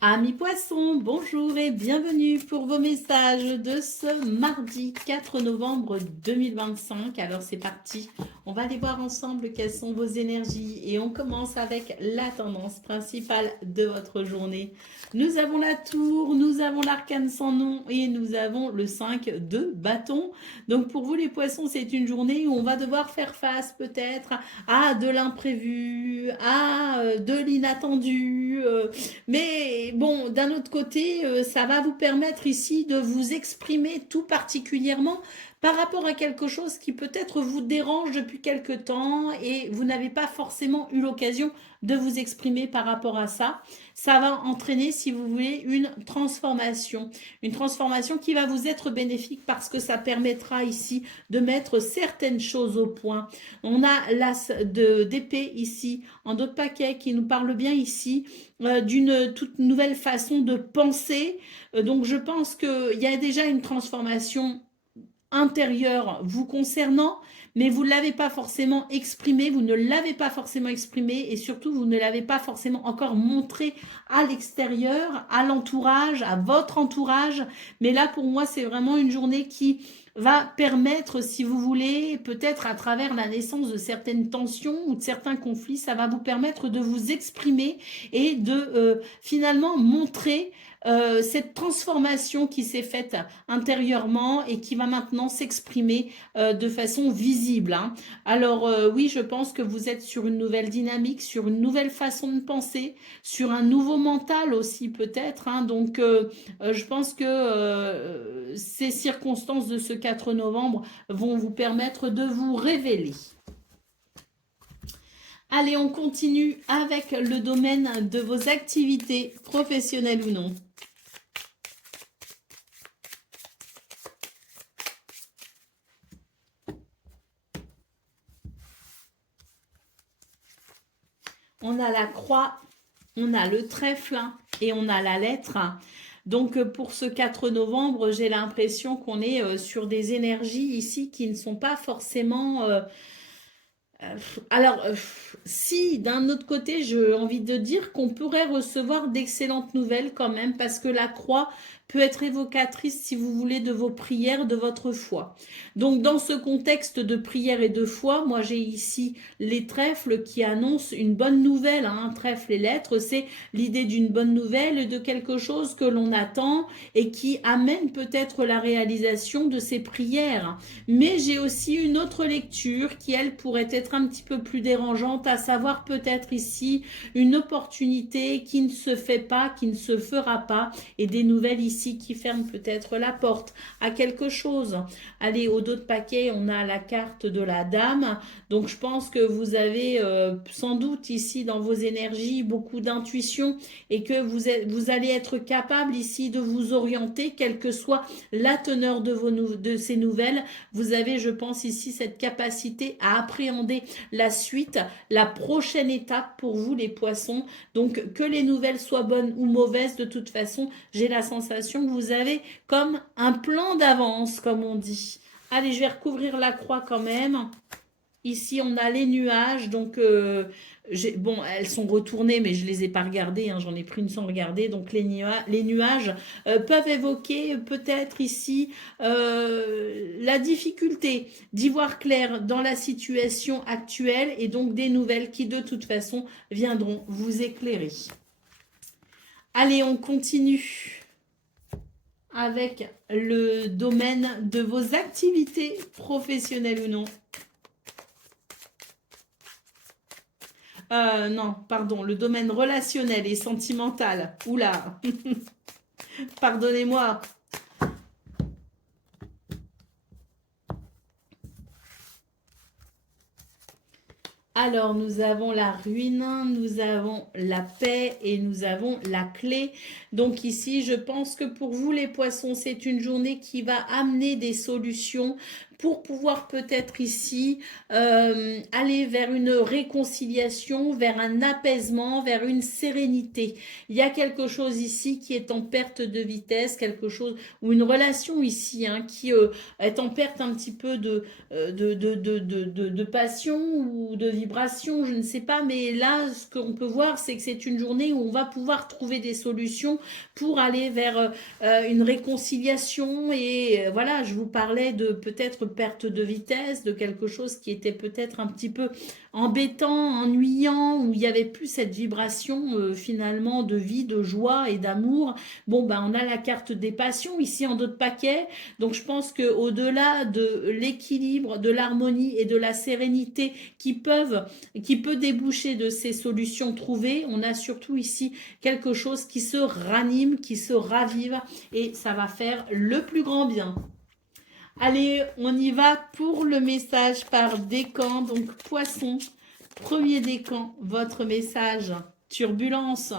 Amis poissons, bonjour et bienvenue pour vos messages de ce mardi 4 novembre 2025. Alors c'est parti, on va aller voir ensemble quelles sont vos énergies et on commence avec la tendance principale de votre journée. Nous avons la tour, nous avons l'arcane sans nom et nous avons le 5 de bâton. Donc pour vous les poissons, c'est une journée où on va devoir faire face peut-être à de l'imprévu, à de l'inattendu, mais Et bon, d'un autre côté, ça va vous permettre ici de vous exprimer tout particulièrement par rapport à quelque chose qui peut-être vous dérange depuis quelque temps et vous n'avez pas forcément eu l'occasion de vous exprimer par rapport à ça. Ça va entraîner, si vous voulez, une transformation. Une transformation qui va vous être bénéfique parce que ça permettra ici de mettre certaines choses au point. On a l'as d'épée ici en d'autres paquets qui nous parle bien ici d'une toute nouvelle façon de penser. Donc je pense qu'il y a déjà une transformation intérieure vous concernant, mais vous ne l'avez pas forcément exprimé, vous ne l'avez pas forcément exprimé et surtout vous ne l'avez pas forcément encore montré à l'extérieur, à l'entourage, à votre entourage. Mais là pour moi c'est vraiment une journée qui va permettre, si vous voulez, peut-être à travers la naissance de certaines tensions ou de certains conflits, ça va vous permettre de vous exprimer et de finalement montrer cette transformation qui s'est faite intérieurement et qui va maintenant s'exprimer de façon visible. Hein. Alors oui, je pense que vous êtes sur une nouvelle dynamique, sur une nouvelle façon de penser, sur un nouveau mental aussi peut-être. Hein. Donc je pense que ces circonstances de ce 4 novembre vont vous permettre de vous révéler. Allez, on continue avec le domaine de vos activités professionnelles ou non. On a la croix, on a le trèfle et on a la lettre. Donc pour ce 4 novembre, j'ai l'impression qu'on est sur des énergies ici qui ne sont pas forcément... alors, si d'un autre côté, j'ai envie de dire qu'on pourrait recevoir d'excellentes nouvelles quand même, parce que la croix peut être évocatrice, si vous voulez, de vos prières, de votre foi. Donc, dans ce contexte de prière et de foi, moi, j'ai ici les trèfles qui annoncent une bonne nouvelle. Hein. Trèfle et lettres, c'est l'idée d'une bonne nouvelle, de quelque chose que l'on attend et qui amène peut-être la réalisation de ces prières. Mais j'ai aussi une autre lecture qui, elle, pourrait être un petit peu plus dérangeante, à savoir peut-être ici une opportunité qui ne se fait pas, qui ne se fera pas, et des nouvelles ici qui ferment peut-être la porte à quelque chose. Allez, au dos de paquet, on a la carte de la dame. Donc, je pense que vous avez sans doute ici dans vos énergies beaucoup d'intuition et que vous allez être capable ici de vous orienter, quelle que soit la teneur de ces nouvelles. Vous avez, je pense, ici cette capacité à appréhender la suite, la prochaine étape pour vous, les poissons. Donc, que les nouvelles soient bonnes ou mauvaises, de toute façon, j'ai la sensation que vous avez comme un plan d'avance, comme on dit. Allez, je vais recouvrir la croix quand même. Ici, on a les nuages, donc bon, elles sont retournées, mais je ne les ai pas regardées, hein, j'en ai pris une sans regarder. Donc les nuages peuvent évoquer peut-être ici la difficulté d'y voir clair dans la situation actuelle et donc des nouvelles qui de toute façon viendront vous éclairer. Allez, on continue avec le domaine de vos activités professionnelles ou non. Non, pardon, le domaine relationnel et sentimental. Oula, pardonnez-moi. Alors, nous avons la ruine, nous avons la paix et nous avons la clé. Donc ici, je pense que pour vous les poissons, c'est une journée qui va amener des solutions pour pouvoir peut-être ici aller vers une réconciliation, vers un apaisement, vers une sérénité. Il y a quelque chose ici qui est en perte de vitesse, quelque chose, ou une relation ici hein, qui est en perte un petit peu de passion ou de vibration, je ne sais pas, mais là, ce qu'on peut voir, c'est que c'est une journée où on va pouvoir trouver des solutions pour aller vers une réconciliation et voilà, je vous parlais de peut-être perte de vitesse, de quelque chose qui était peut-être un petit peu embêtant, ennuyant, où il n'y avait plus cette vibration finalement de vie, de joie et d'amour. Bon, ben, on a la carte des passions ici en dos de paquet. Donc, je pense qu'au-delà de l'équilibre, de l'harmonie et de la sérénité qui peut déboucher de ces solutions trouvées, on a surtout ici quelque chose qui se ranime, qui se ravive et ça va faire le plus grand bien. Allez, on y va pour le message par décan. Donc, poisson, premier décan, votre message. Turbulence,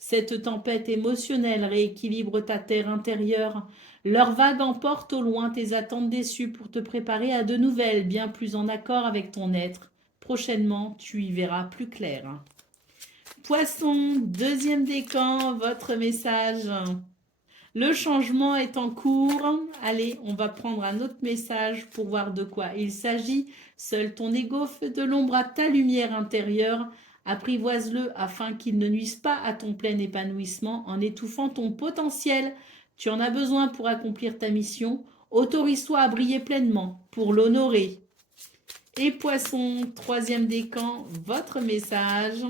cette tempête émotionnelle rééquilibre ta terre intérieure. Leur vague emporte au loin tes attentes déçues pour te préparer à de nouvelles, bien plus en accord avec ton être. Prochainement, tu y verras plus clair. Poisson, deuxième décan, votre message. Le changement est en cours. Allez, on va prendre un autre message pour voir de quoi il s'agit. Seul ton ego fait de l'ombre à ta lumière intérieure. Apprivoise-le afin qu'il ne nuise pas à ton plein épanouissement en étouffant ton potentiel. Tu en as besoin pour accomplir ta mission. Autorise-toi à briller pleinement pour l'honorer. Et poisson, troisième décan, votre message.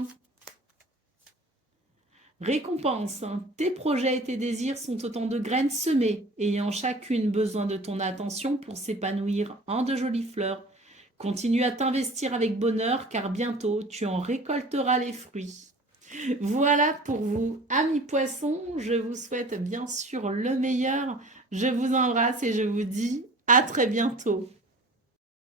Récompense, tes projets et tes désirs sont autant de graines semées, ayant chacune besoin de ton attention pour s'épanouir en de jolies fleurs. Continue à t'investir avec bonheur car bientôt tu en récolteras les fruits. Voilà pour vous, amis poissons, je vous souhaite bien sûr le meilleur. Je vous embrasse et je vous dis à très bientôt.